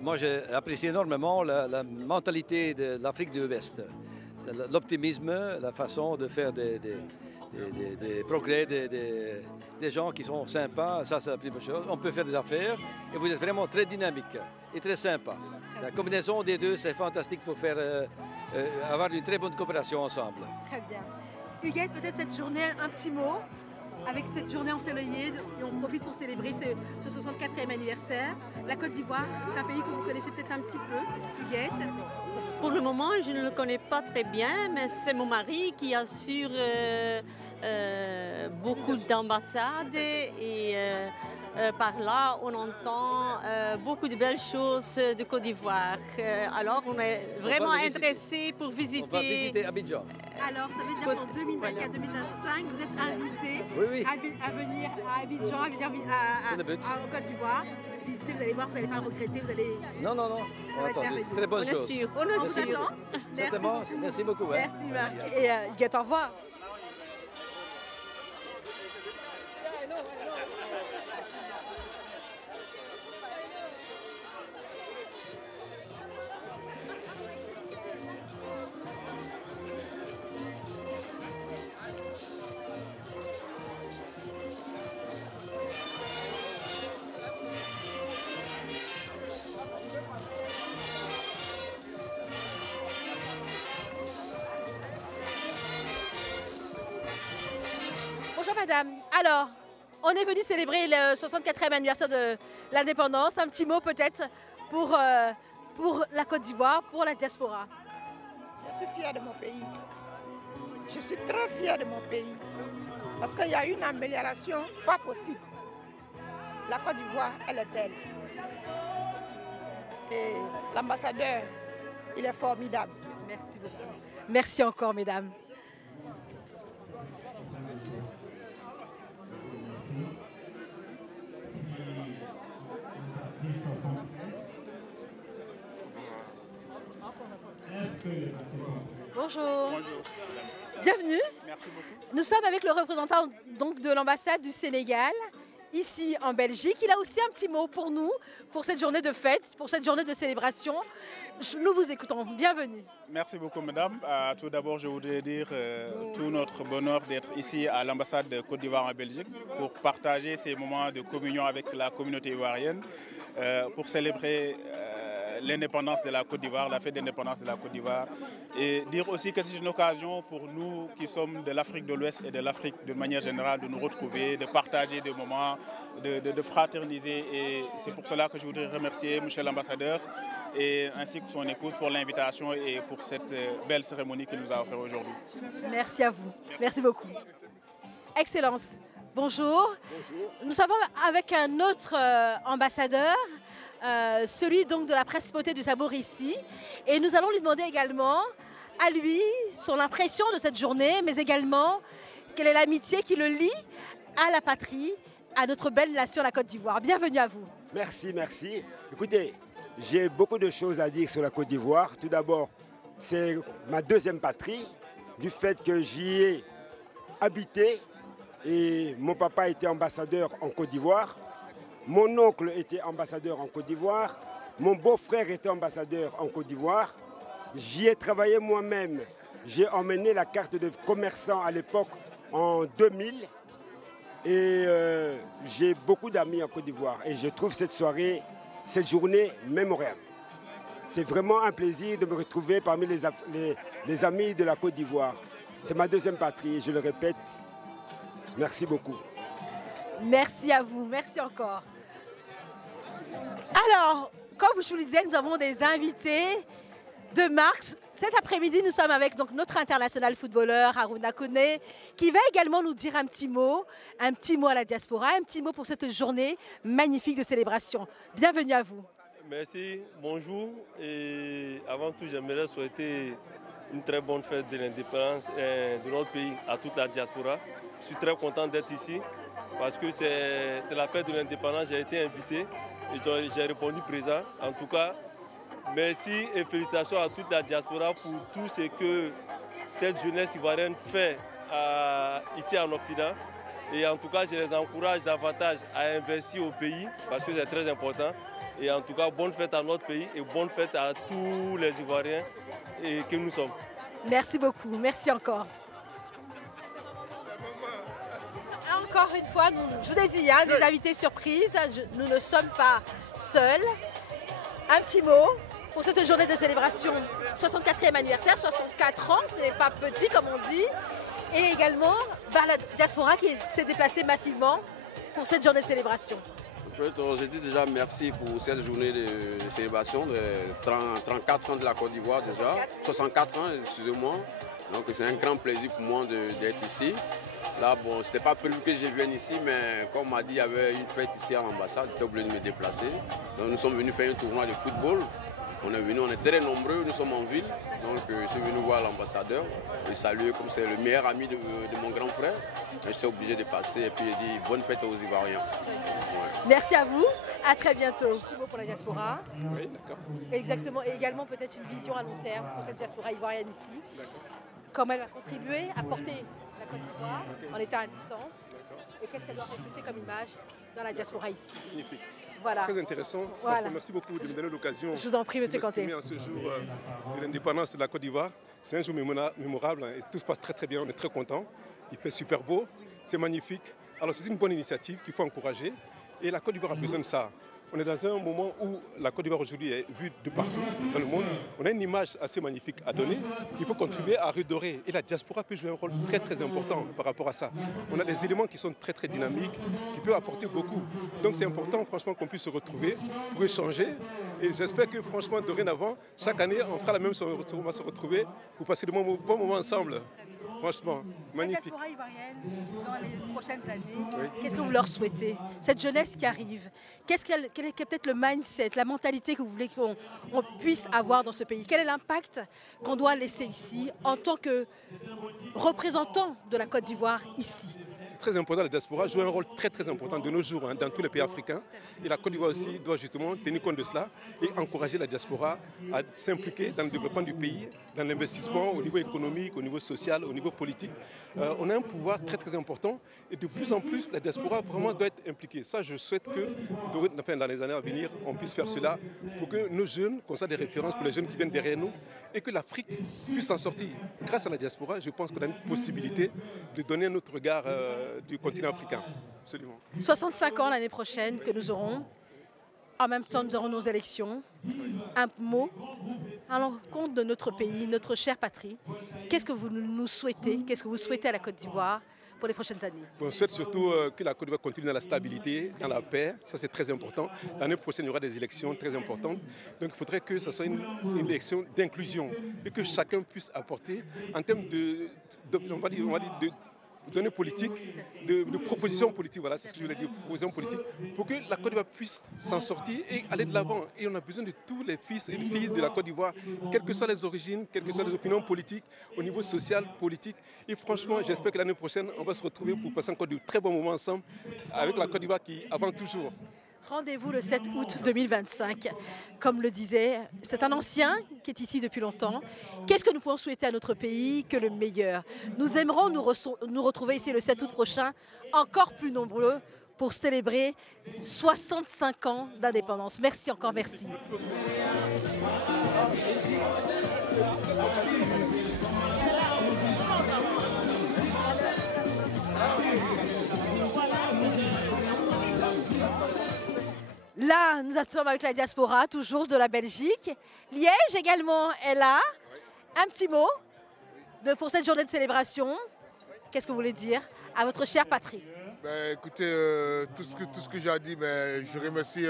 Moi, j'ai apprécié énormément la mentalité de l'Afrique de l'Ouest. L'optimisme, la façon de faire des progrès, des gens qui sont sympas, ça c'est la première chose. On peut faire des affaires et vous êtes vraiment très dynamique et très sympa. La combinaison des deux, c'est fantastique pour faire avoir une très bonne coopération ensemble. Très bien. Huguette, peut-être cette journée, un petit mot avec cette journée ensoleillée, et on profite pour célébrer ce 64e anniversaire. La Côte d'Ivoire, c'est un pays que vous connaissez peut-être un petit peu, Huguette. Pour le moment, je ne le connais pas très bien, mais c'est mon mari qui assure beaucoup d'ambassades et par là, on entend beaucoup de belles choses de Côte d'Ivoire. Alors, on est vraiment intéressés pour visiter. On va visiter Abidjan. Alors, ça veut dire qu'en 2024-2025, vous êtes invités à venir à Abidjan, à venir en Côte d'Ivoire. Visiter, vous allez voir, vous n'allez pas regretter, vous allez... Non, ça va être merveilleux. Très bonne chose. On est sûr. Merci beaucoup. Merci Marc. Et Huguette, au revoir. Bonjour madame. Alors, on est venu célébrer le 64e anniversaire de l'indépendance. Un petit mot peut-être pour la Côte d'Ivoire, pour la diaspora. Je suis fière de mon pays. Je suis très fière de mon pays. Parce qu'il y a une amélioration pas possible. La Côte d'Ivoire, elle est belle. Et l'ambassadeur, il est formidable. Merci beaucoup. Merci encore, mesdames. Bonjour. Bonjour. Bienvenue. Merci beaucoup. Nous sommes avec le représentant donc, de l'ambassade du Sénégal, ici en Belgique. Il a aussi un petit mot pour nous, pour cette journée de fête, pour cette journée de célébration. Nous vous écoutons. Bienvenue. Merci beaucoup, madame. Tout d'abord, je voudrais dire tout notre bonheur d'être ici à l'ambassade de Côte d'Ivoire en Belgique pour partager ces moments de communion avec la communauté ivoirienne, pour célébrer l'indépendance de la Côte d'Ivoire, la fête d'indépendance de la Côte d'Ivoire, et dire aussi que c'est une occasion pour nous qui sommes de l'Afrique de l'Ouest et de l'Afrique de manière générale de nous retrouver, de partager des moments, de fraterniser. Et c'est pour cela que je voudrais remercier M. l'ambassadeur et ainsi que son épouse pour l'invitation et pour cette belle cérémonie qu'il nous a offert aujourd'hui. Merci à vous. Merci beaucoup. Excellence. Bonjour. Bonjour. Nous sommes avec un autre ambassadeur, celui donc de la principauté du Sabour ici. Et nous allons lui demander également à lui son impression de cette journée, mais également quelle est l'amitié qui le lie à la patrie, à notre belle nation, la Côte d'Ivoire. Bienvenue à vous. Merci, merci. Écoutez, j'ai beaucoup de choses à dire sur la Côte d'Ivoire. Tout d'abord, c'est ma deuxième patrie, du fait que j'y ai habité. Et mon papa était ambassadeur en Côte d'Ivoire. Mon oncle était ambassadeur en Côte d'Ivoire. Mon beau-frère était ambassadeur en Côte d'Ivoire. J'y ai travaillé moi-même. J'ai emmené la carte de commerçant à l'époque en 2000. Et j'ai beaucoup d'amis en Côte d'Ivoire. Et je trouve cette soirée, cette journée mémorable. C'est vraiment un plaisir de me retrouver parmi les amis de la Côte d'Ivoire. C'est ma deuxième patrie, je le répète. Merci beaucoup. Merci à vous, merci encore. Alors, comme je vous le disais, nous avons des invités de marque. Cet après-midi, nous sommes avec donc, notre international footballeur Harouna Koné, qui va également nous dire un petit mot à la diaspora, un petit mot pour cette journée magnifique de célébration. Bienvenue à vous. Merci, bonjour. Et avant tout, j'aimerais souhaiter une très bonne fête de l'indépendance de notre pays à toute la diaspora. Je suis très content d'être ici parce que c'est la fête de l'indépendance. J'ai été invité et j'ai répondu présent. En tout cas, merci et félicitations à toute la diaspora pour tout ce que cette jeunesse ivoirienne fait ici en Occident. Et en tout cas, je les encourage davantage à investir au pays parce que c'est très important. Et en tout cas, bonne fête à notre pays et bonne fête à tous les Ivoiriens que nous sommes. Merci beaucoup, merci encore. Encore une fois, je vous ai dit, des invités surprises, nous ne sommes pas seuls. Un petit mot pour cette journée de célébration, 64e anniversaire, 64 ans, ce n'est pas petit comme on dit. Et également la diaspora qui s'est déplacée massivement pour cette journée de célébration. En fait, je dis déjà merci pour cette journée de célébration de 34 ans de la Côte d'Ivoire déjà, 64 ans, excusez-moi. Donc c'est un grand plaisir pour moi d'être ici. Là, bon, c'était pas prévu que je vienne ici, mais comme on m'a dit, il y avait une fête ici à l'ambassade, j'étais obligé de me déplacer. Donc nous sommes venus faire un tournoi de football. On est très nombreux, nous sommes en ville. Donc je suis venu voir l'ambassadeur, le saluer comme c'est le meilleur ami de mon grand frère. J'étais obligé de passer et puis j'ai dit bonne fête aux Ivoiriens. Ouais. Merci à vous, à très bientôt. Un petit mot pour la diaspora. Oui, d'accord. Exactement, et également peut-être une vision à long terme pour cette diaspora ivoirienne ici. Comment elle va contribuer à porter la Côte d'Ivoire en étant à distance et qu'est-ce qu'elle doit refléter comme image dans la diaspora ici. Magnifique. Voilà. Très intéressant. Voilà. Merci beaucoup de me donner l'occasion. Je vous en prie, M. Kanté. En ce jour de l'indépendance de la Côte d'Ivoire. C'est un jour mémorable et tout se passe très très bien. On est très contents. Il fait super beau. C'est magnifique. Alors c'est une bonne initiative qu'il faut encourager. Et la Côte d'Ivoire a besoin de ça. On est dans un moment où la Côte d'Ivoire aujourd'hui est vue de partout dans le monde. On a une image assez magnifique à donner. Il faut contribuer à redorer. Et la diaspora peut jouer un rôle très très important par rapport à ça. On a des éléments qui sont très très dynamiques, qui peuvent apporter beaucoup. Donc c'est important franchement qu'on puisse se retrouver pour échanger. Et j'espère que franchement dorénavant, chaque année on fera la même chose. On va se retrouver pour passer de bons moments ensemble. Franchement, magnifique. La diaspora ivoirienne, dans les prochaines années, qu'est-ce que vous leur souhaitez? Cette jeunesse qui arrive, quel est peut-être le mindset, la mentalité que vous voulez qu'on puisse avoir dans ce pays? Quel est l'impact qu'on doit laisser ici en tant que représentant de la Côte d'Ivoire ici? très important, la diaspora joue un rôle très très important de nos jours dans tous les pays africains. Et la Côte d'Ivoire aussi doit justement tenir compte de cela et encourager la diaspora à s'impliquer dans le développement du pays, dans l'investissement au niveau économique, au niveau social, au niveau politique. On a un pouvoir très très important et de plus en plus la diaspora vraiment doit être impliquée. Ça, je souhaite que dans les années à venir, on puisse faire cela pour que nos jeunes, qu'on soit des références pour les jeunes qui viennent derrière nous et que l'Afrique puisse s'en sortir. Grâce à la diaspora, je pense qu'on a une possibilité de donner un autre regard du continent africain. Absolument. 65 ans l'année prochaine que nous aurons. En même temps, nous aurons nos élections. Un mot à l'encontre de notre pays, notre chère patrie. Qu'est-ce que vous nous souhaitez? Qu'est-ce que vous souhaitez à la Côte d'Ivoire pour les prochaines années? On souhaite surtout que la Côte d'Ivoire continue dans la stabilité, dans la paix. Ça, c'est très important. L'année prochaine, il y aura des élections très importantes. Donc, il faudrait que ce soit une élection d'inclusion et que chacun puisse apporter en termes de données politiques, de propositions politiques, voilà, c'est ce que je voulais dire, propositions politiques, pour que la Côte d'Ivoire puisse s'en sortir et aller de l'avant. Et on a besoin de tous les fils et les filles de la Côte d'Ivoire, quelles que soient les origines, quelles que soient les opinions politiques, au niveau social, politique. Et franchement, j'espère que l'année prochaine, on va se retrouver pour passer encore de très bons moments ensemble avec la Côte d'Ivoire qui avance toujours. Rendez-vous le 7 août 2025. Comme le disait, c'est un ancien qui est ici depuis longtemps. Qu'est-ce que nous pouvons souhaiter à notre pays que le meilleur? Nous aimerons nous retrouver ici le 7 août prochain, encore plus nombreux, pour célébrer 65 ans d'indépendance. Merci encore, merci. Là, nous sommes avec la diaspora, toujours de la Belgique. Liège également est là. Un petit mot pour cette journée de célébration. Qu'est-ce que vous voulez dire à votre chère patrie? Écoutez, tout ce que j'ai à dire, je remercie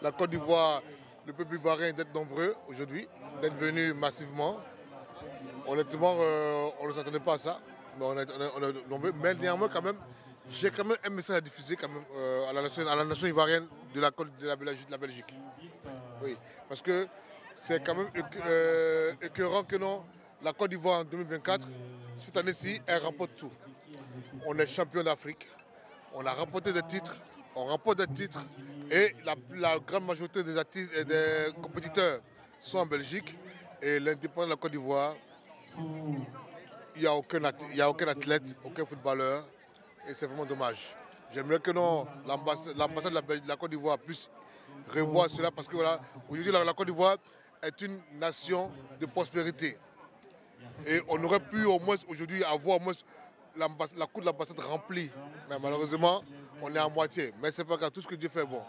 la Côte d'Ivoire, le peuple ivoirien d'être nombreux aujourd'hui, d'être venus massivement. Honnêtement, on ne s'attendait pas à ça, mais on est nombreux. Mais néanmoins, j'ai quand même un message à diffuser à la nation ivoirienne de la Belgique. Oui, parce que c'est quand même écœurant que non, la Côte d'Ivoire en 2024, cette année-ci, elle remporte tout. On est champion d'Afrique, on a remporté des titres, on remporte des titres et la grande majorité des artistes et des compétiteurs sont en Belgique et l'indépendance de la Côte d'Ivoire, il n'y a aucun athlète, aucun footballeur et c'est vraiment dommage. J'aimerais que l'ambassade de la Côte d'Ivoire puisse revoir cela parce que voilà, aujourd'hui la Côte d'Ivoire est une nation de prospérité. Et on aurait pu au moins aujourd'hui avoir au moins la cour de l'ambassade remplie. Mais malheureusement, on est à moitié. Mais c'est pas grave, tout ce que Dieu fait, bon.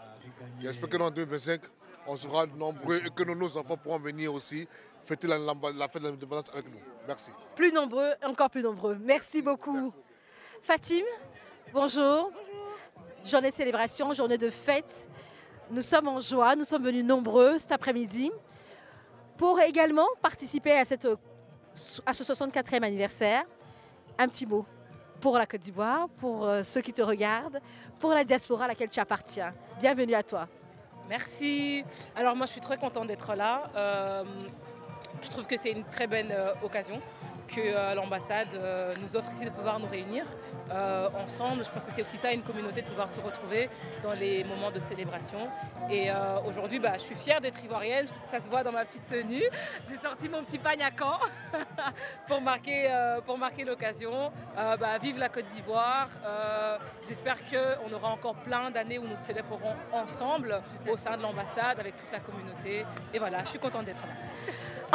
J'espère que en 2025, on sera nombreux et que nos enfants pourront venir aussi fêter la fête de l'indépendance avec nous. Merci. Plus nombreux, encore plus nombreux. Merci beaucoup. Merci. Fatim, bonjour. Journée de célébration, journée de fête. Nous sommes en joie, nous sommes venus nombreux cet après-midi pour également participer à ce 64e anniversaire. Un petit mot pour la Côte d'Ivoire, pour ceux qui te regardent, pour la diaspora à laquelle tu appartiens. Bienvenue à toi. Merci. Alors moi je suis très contente d'être là. Je trouve que c'est une très belle occasion que l'ambassade nous offre ici de pouvoir nous réunir ensemble. Je pense que c'est aussi ça, une communauté, de pouvoir se retrouver dans les moments de célébration. Et aujourd'hui, je suis fière d'être ivoirienne, je pense que ça se voit dans ma petite tenue. J'ai sorti mon petit pagne à Caen pour marquer l'occasion. Vive la Côte d'Ivoire. J'espère qu'on aura encore plein d'années où nous célébrerons ensemble au sein de l'ambassade avec toute la communauté. Et voilà, je suis contente d'être là.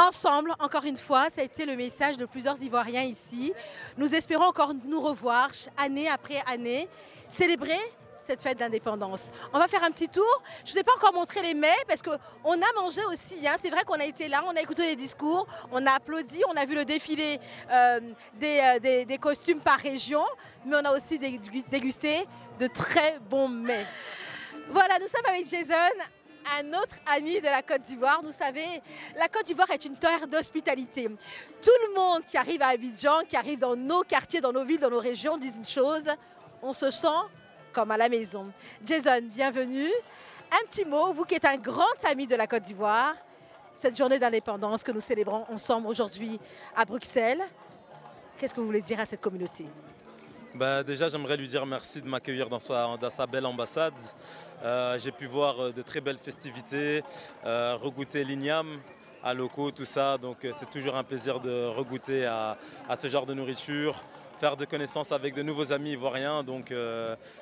Ensemble, encore une fois, ça a été le message de plusieurs Ivoiriens ici. Nous espérons encore nous revoir année après année, célébrer cette fête d'indépendance. On va faire un petit tour. Je ne vous ai pas encore montré les mets parce qu'on a mangé aussi. C'est vrai qu'on a été là, on a écouté les discours, on a applaudi, on a vu le défilé des costumes par région, mais on a aussi dégusté de très bons mets. Voilà, nous sommes avec Jason, un autre ami de la Côte d'Ivoire. Vous savez, la Côte d'Ivoire est une terre d'hospitalité. Tout le monde qui arrive à Abidjan, qui arrive dans nos quartiers, dans nos villes, dans nos régions, dit une chose, on se sent comme à la maison. Jason, bienvenue. Un petit mot, vous qui êtes un grand ami de la Côte d'Ivoire, cette journée d'indépendance que nous célébrons ensemble aujourd'hui à Bruxelles, qu'est-ce que vous voulez dire à cette communauté? Déjà, j'aimerais lui dire merci de m'accueillir dans sa belle ambassade. J'ai pu voir de très belles festivités, regoûter l'igname à locaux, tout ça. Donc c'est toujours un plaisir de regoûter à ce genre de nourriture, faire de connaissances avec de nouveaux amis ivoiriens. Donc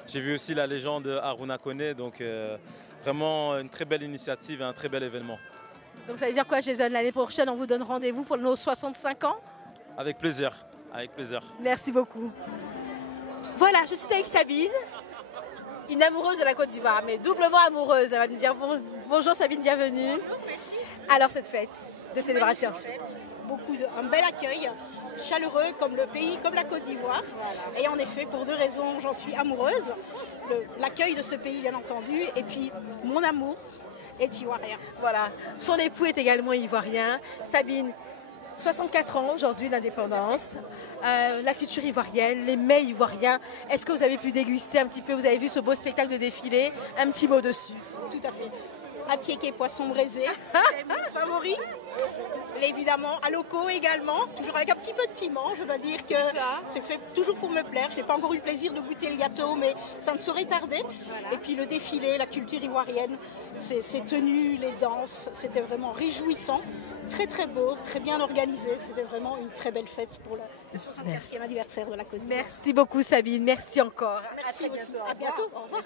j'ai vu aussi la légende Aruna Koné. Donc vraiment une très belle initiative et un très bel événement. Donc ça veut dire quoi, Jason? L'année prochaine, on vous donne rendez-vous pour nos 65 ans? Avec plaisir, avec plaisir. Merci beaucoup. Voilà, je suis avec Sabine, une amoureuse de la Côte d'Ivoire, mais doublement amoureuse. Elle va nous dire bonjour Sabine, bienvenue. Alors cette fête de célébration. Un bel accueil, chaleureux comme le pays, comme la Côte d'Ivoire. Voilà. Et en effet, pour deux raisons, j'en suis amoureuse. L'accueil de ce pays, bien entendu, et puis mon amour est ivoirien. Voilà, son époux est également ivoirien. Sabine, 64 ans aujourd'hui d'indépendance, la culture ivoirienne, les mets ivoiriens. Est-ce que vous avez pu déguster un petit peu? Vous avez vu ce beau spectacle de défilé? Un petit mot dessus. Tout à fait. Atiéké, poisson braisé, c'est mon favori. Évidemment, à locaux également, toujours avec un petit peu de piment. Je dois dire que c'est fait toujours pour me plaire. Je n'ai pas encore eu le plaisir de goûter le gâteau, mais ça ne saurait tarder. Voilà. Et puis le défilé, la culture ivoirienne, ses tenues, les danses, c'était vraiment réjouissant. Très très beau, très bien organisé. C'était vraiment une très belle fête pour le 64e anniversaire de la Côte d'Ivoire. Merci beaucoup Sabine, merci encore. Merci aussi. À bientôt. Au revoir.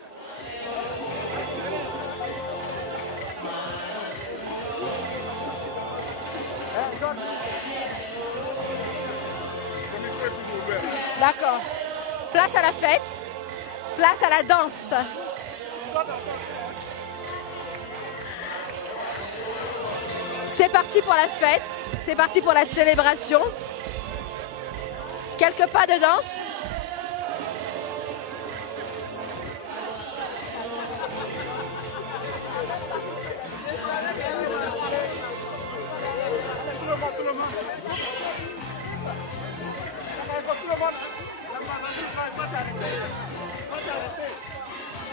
D'accord. Place à la fête, place à la danse. C'est parti pour la fête, c'est parti pour la célébration. Quelques pas de danse.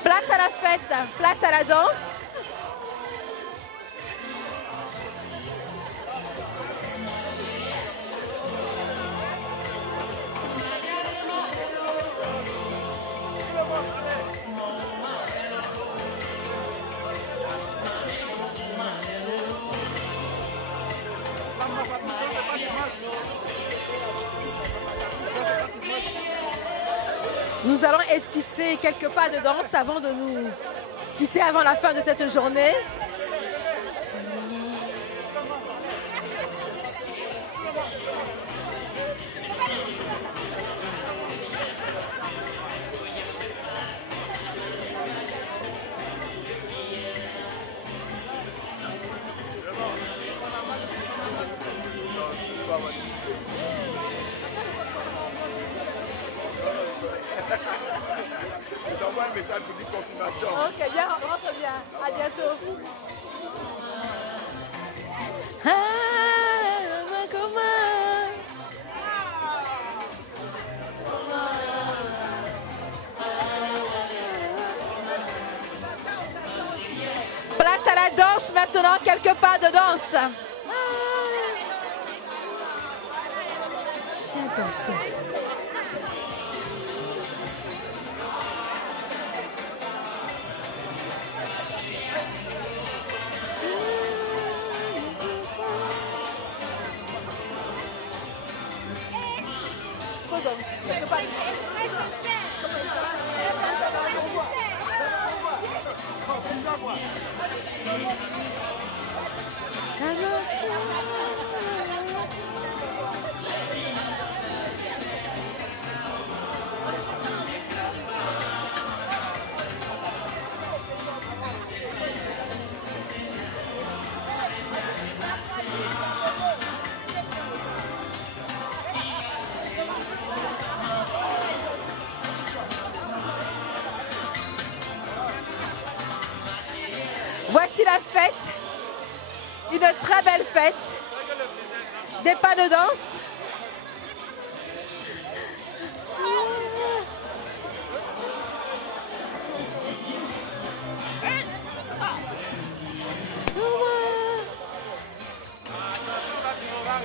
Place à la fête, place à la danse. Nous allons esquisser quelques pas de danse avant de nous quitter avant la fin de cette journée. Je t'envoie un message pour dire continuation. Ok, bien, rentre bien. À bientôt. Place à la danse maintenant, quelques pas de danse. Viens danser. Voici la fête, une très belle fête, des pas de danse.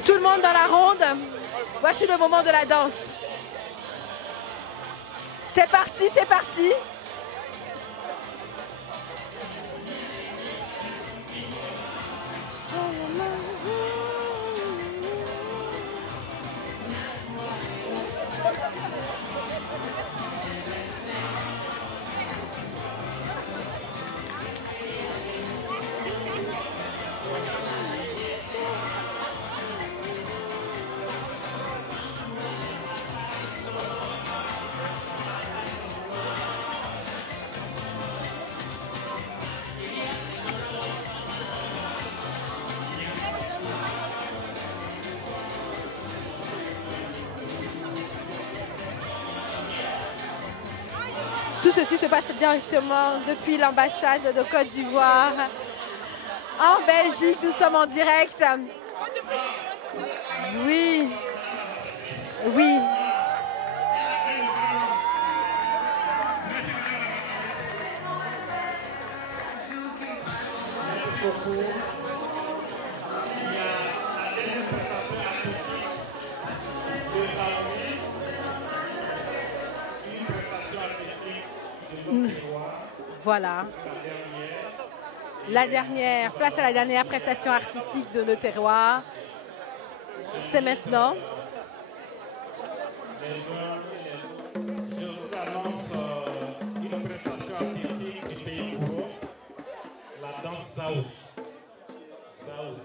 Tout le monde dans la ronde, voici le moment de la danse. C'est parti, c'est parti. Tout ceci se passe directement depuis l'ambassade de Côte d'Ivoire. En Belgique, nous sommes en direct. Oui, oui. Voilà. Place à la dernière prestation artistique de nos terroirs. C'est maintenant. Je vous annonce une prestation artistique du pays Gouro, la danse Sao. Sao.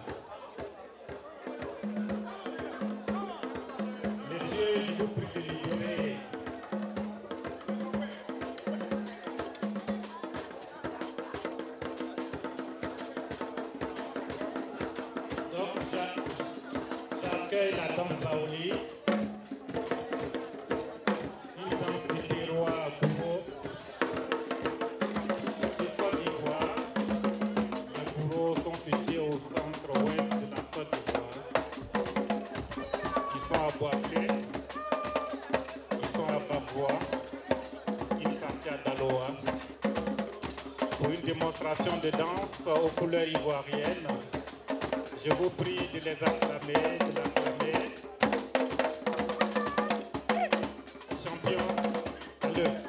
Messieurs, je vous prie de libérer. J'accueille la danse Saouli, une danse du terroir Gouro de Côte d'Ivoire. Les Gouro sont situés au centre-ouest de la Côte d'Ivoire. Ils sont à Boisfé, ils sont à Bavois, une quartier à Daloa, pour une démonstration de danse aux couleurs ivoiriennes. Je vous prie de les acclamer, de l'acclamer. Champion, à l'œuvre.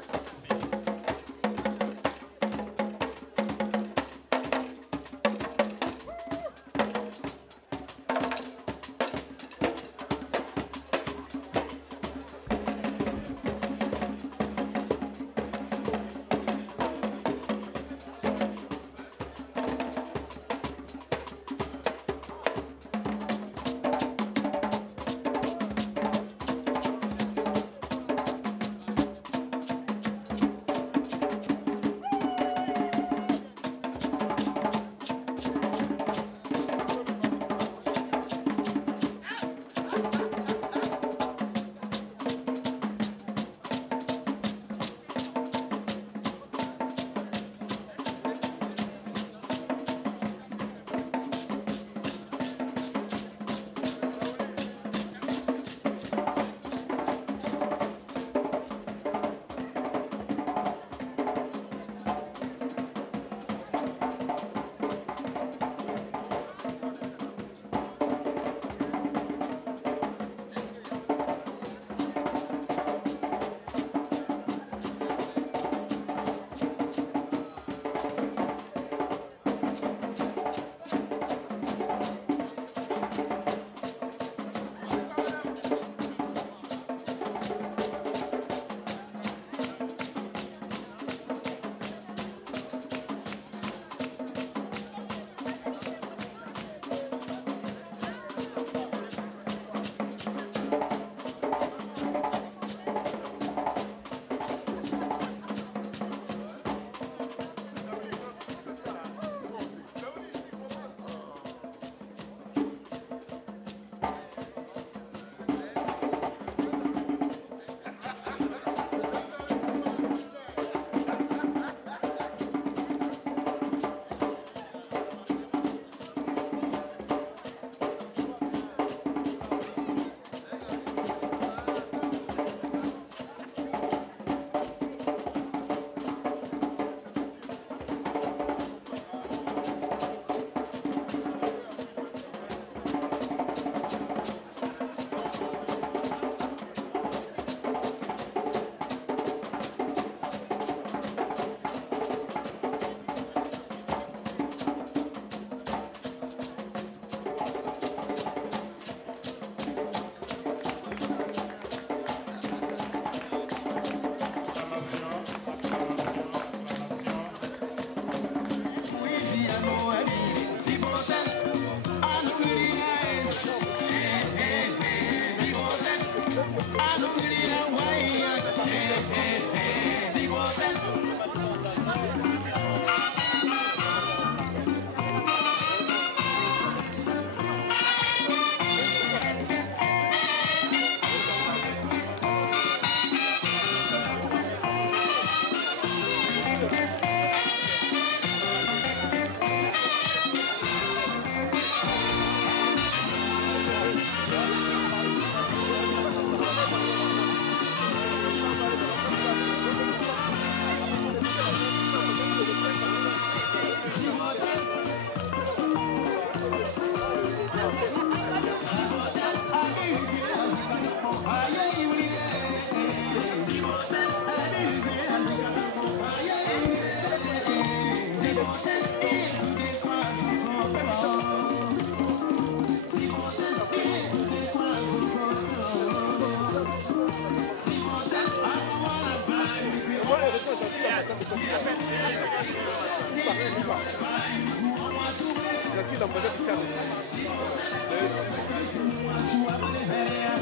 Je suis l'ambassadeur du Tchad.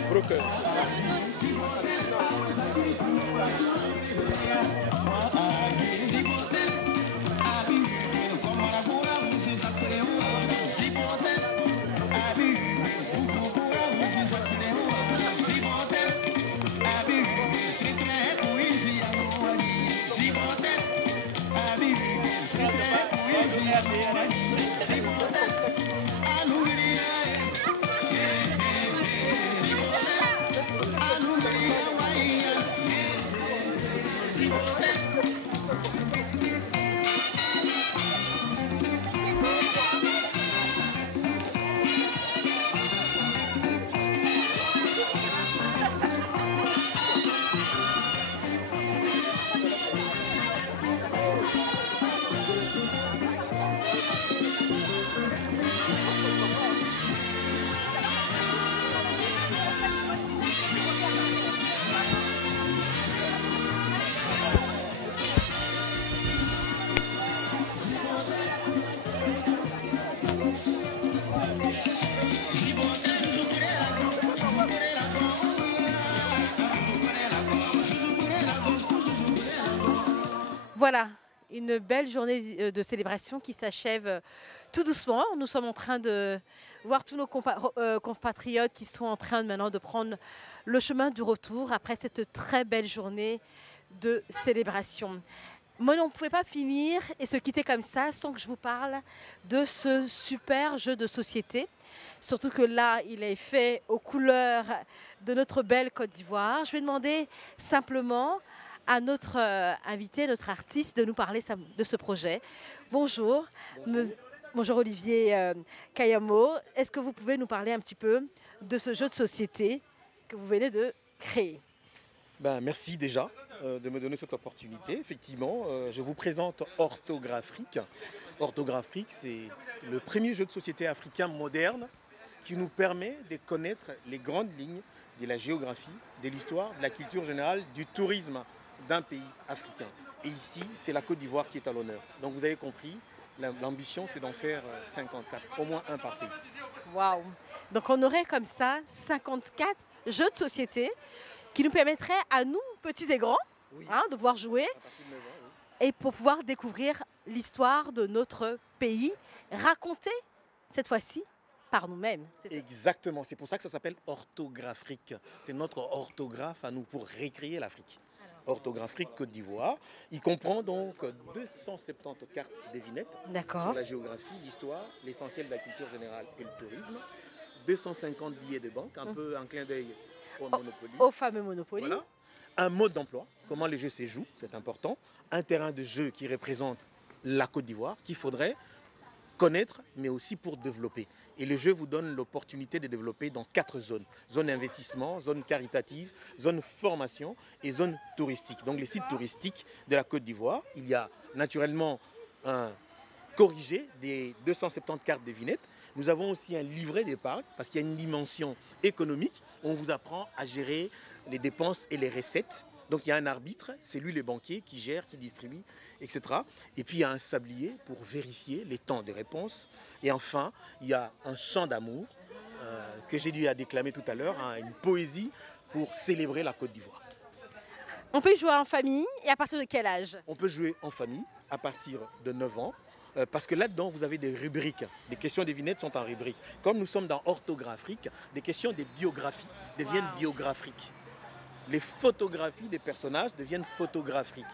Broker. Voilà, une belle journée de célébration qui s'achève tout doucement. Nous sommes en train de voir tous nos compatriotes qui sont en train maintenant de prendre le chemin du retour après cette très belle journée de célébration. Moi, on ne pouvait pas finir et se quitter comme ça sans que je vous parle de ce super jeu de société. Surtout que là, il est fait aux couleurs de notre belle Côte d'Ivoire. Je vais demander simplement à notre invité, notre artiste, de nous parler de ce projet. Bonjour. Bonjour Olivier Kayamo. Est-ce que vous pouvez nous parler un petit peu de ce jeu de société que vous venez de créer? Merci déjà de me donner cette opportunité. Effectivement, je vous présente Orthographique. Orthographique, c'est le premier jeu de société africain moderne qui nous permet de connaître les grandes lignes de la géographie, de l'histoire, de la culture générale, du tourisme d'un pays africain. Et ici, c'est la Côte d'Ivoire qui est à l'honneur. Donc vous avez compris, l'ambition, c'est d'en faire 54, au moins un par pays. Waouh! Donc on aurait comme ça 54 jeux de société qui nous permettraient à nous, petits et grands, de pouvoir jouer et pour pouvoir découvrir l'histoire de notre pays, racontée cette fois-ci par nous-mêmes. Exactement, c'est pour ça que ça s'appelle Orthographique. C'est notre orthographe à nous pour récréer l'Afrique. Orthographique Côte d'Ivoire. Il comprend donc 270 cartes devinettes sur la géographie, l'histoire, l'essentiel de la culture générale et le tourisme. 250 billets de banque, un peu un clin d'œil au Monopoly. Au fameux Monopoly. Voilà. Un mode d'emploi, comment les jeux se jouent, c'est important. Un terrain de jeu qui représente la Côte d'Ivoire, qu'il faudrait connaître, mais aussi pour développer. Et le jeu vous donne l'opportunité de développer dans 4 zones. Zone investissement, zone caritative, zone formation et zone touristique. Donc les sites touristiques de la Côte d'Ivoire, il y a naturellement un corrigé des 270 cartes devinettes. Nous avons aussi un livret d'épargne parce qu'il y a une dimension économique. On vous apprend à gérer les dépenses et les recettes. Donc il y a un arbitre, c'est lui le banquier qui gère, qui distribue, etc. Et puis il y a un sablier pour vérifier les temps de réponse. Et enfin, il y a un chant d'amour que j'ai dû déclamer tout à l'heure, une poésie pour célébrer la Côte d'Ivoire. On peut jouer en famille et à partir de quel âge? On peut jouer en famille à partir de 9 ans. Parce que là-dedans, vous avez des rubriques. Les questions devinettes sont en rubrique. Comme nous sommes dans Orthographique, des questions des biographies deviennent biographiques. Les photographies des personnages deviennent photographiques.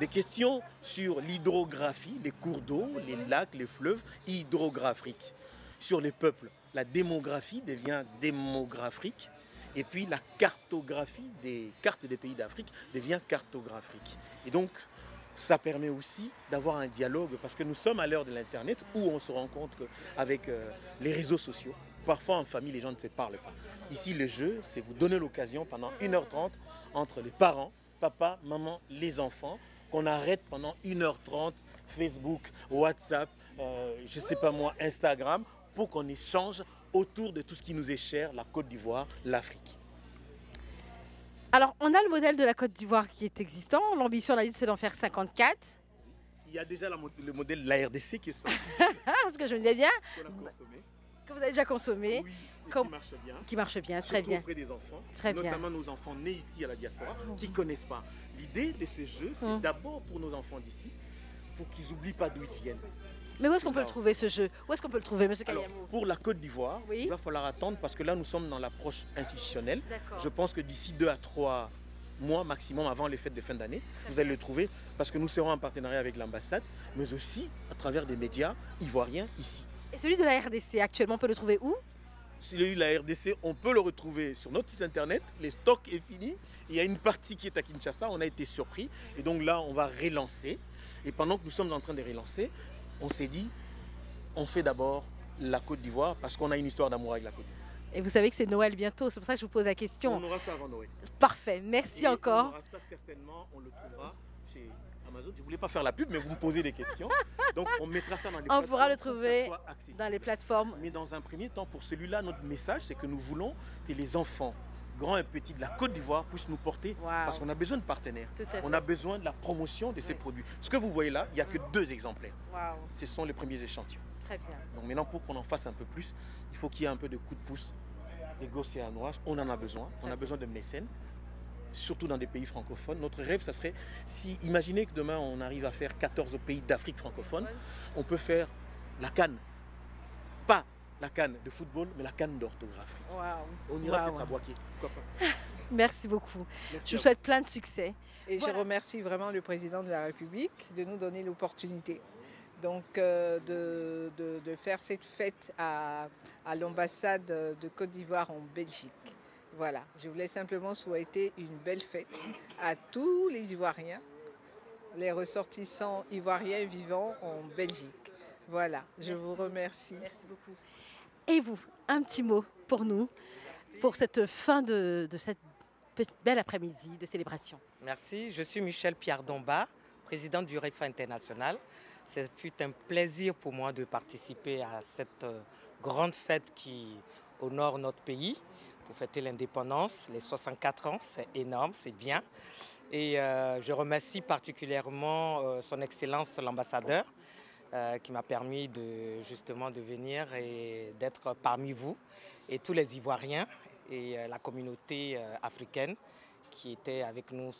Des questions sur l'hydrographie, les cours d'eau, les lacs, les fleuves, hydrographiques. Sur les peuples, la démographie devient démographique. Et puis la cartographie des cartes des pays d'Afrique devient cartographique. Et donc, ça permet aussi d'avoir un dialogue, parce que nous sommes à l'heure de l'Internet où on se rend compte qu'avec les réseaux sociaux, parfois en famille, les gens ne se parlent pas. Ici, le jeu, c'est vous donner l'occasion pendant 1h30 entre les parents papa, maman, les enfants, qu'on arrête pendant 1h30 Facebook, WhatsApp, je ne sais pas moi, Instagram, pour qu'on échange autour de tout ce qui nous est cher, la Côte d'Ivoire, l'Afrique. Alors, on a le modèle de la Côte d'Ivoire qui est existant. L'ambition, on a dit, c'est d'en faire 54. Il y a déjà le modèle de la RDC qui est sorti. Ce que je me disais bien. Qu'on a consommé. Que vous avez déjà consommé. Oui, qui marche bien. Qui marche bien, très Surtout bien. auprès des enfants, très notamment bien. nos enfants nés ici à la diaspora, qui ne connaissent pas. L'idée de ce jeu, c'est d'abord pour nos enfants d'ici, pour qu'ils n'oublient pas d'où ils viennent. Mais où est-ce qu'on peut le trouver, ce jeu? Où est-ce qu'on peut le trouver, M. Kayamou? Pour la Côte d'Ivoire, il va falloir attendre parce que là, nous sommes dans l'approche institutionnelle. Je pense que d'ici 2 à 3 mois maximum avant les fêtes de fin d'année, vous allez le trouver parce que nous serons en partenariat avec l'ambassade, mais aussi à travers des médias ivoiriens ici. Et celui de la RDC, actuellement, on peut le trouver où? Celui de la RDC, on peut le retrouver sur notre site internet. Le stock est fini. Il y a une partie qui est à Kinshasa. On a été surpris. Et donc là, on va relancer. Et pendant que nous sommes en train de relancer, on s'est dit, on fait d'abord la Côte d'Ivoire parce qu'on a une histoire d'amour avec la Côte d'Ivoire. Et vous savez que c'est Noël bientôt. C'est pour ça que je vous pose la question. On aura ça avant Noël. Parfait. Merci encore. On aura ça certainement. On le trouvera chez Amazon. Je ne voulais pas faire la pub, mais vous me posez des questions. Donc on mettra ça dans les plateformes. On pourra le trouver dans les plateformes. Mais dans un premier temps, pour celui-là, notre message, c'est que nous voulons que les enfants, grands et petits de la Côte d'Ivoire, puissent nous porter parce qu'on a besoin de partenaires. On a besoin de la promotion de ces produits. Ce que vous voyez là, il n'y a que 2 exemplaires. Ce sont les premiers échantillons. Très bien. Donc maintenant, pour qu'on en fasse un peu plus, il faut qu'il y ait un peu de coup de pouce des Océanois. On en a besoin. On a besoin de mécènes, surtout dans des pays francophones. Notre rêve, ça serait, si imaginez que demain on arrive à faire 14 pays d'Afrique francophone, on peut faire la CAN. Pas la CAN de football, mais la CAN d'orthographe. On ira peut-être à Boaké. Pourquoi pas? Merci beaucoup. Merci je vous souhaite plein de succès. Et je remercie vraiment le président de la République de nous donner l'opportunité de faire cette fête à l'ambassade de Côte d'Ivoire en Belgique. Voilà, je voulais simplement souhaiter une belle fête à tous les Ivoiriens, les ressortissants ivoiriens vivant en Belgique. Voilà, je vous remercie. Merci beaucoup. Et vous, un petit mot pour nous, pour cette fin de cette belle après-midi de célébration. Merci, je suis Michel Pierre Domba, président du REFA International. Ce fut un plaisir pour moi de participer à cette grande fête qui honore notre pays pour fêter l'indépendance, les 64 ans, c'est énorme, c'est bien. Et je remercie particulièrement son Excellence l'ambassadeur qui m'a permis justement de venir et d'être parmi vous et tous les Ivoiriens et la communauté africaine qui était avec nous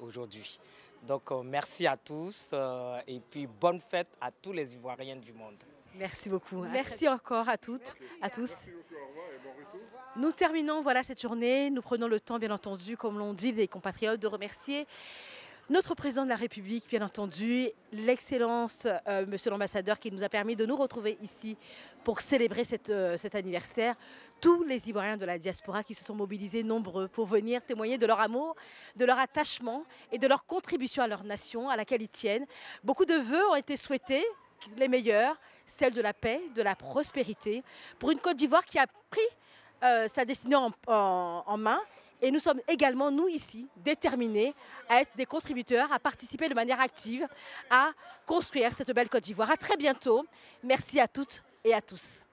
aujourd'hui. Donc merci à tous et puis bonne fête à tous les Ivoiriens du monde. Merci beaucoup. Merci encore à toutes, à tous. Nous terminons cette journée. Nous prenons le temps, bien entendu, comme l'ont dit les compatriotes, de remercier notre président de la République, bien entendu, l'excellence, monsieur l'ambassadeur, qui nous a permis de nous retrouver ici pour célébrer cet anniversaire. Tous les Ivoiriens de la diaspora qui se sont mobilisés nombreux pour venir témoigner de leur amour, de leur attachement et de leur contribution à leur nation, à laquelle ils tiennent. Beaucoup de vœux ont été souhaités, les meilleurs, celles de la paix, de la prospérité, pour une Côte d'Ivoire qui a pris sa destinée en main. Et nous sommes également, nous ici, déterminés à être des contributeurs, à participer de manière active, à construire cette belle Côte d'Ivoire. À très bientôt. Merci à toutes et à tous.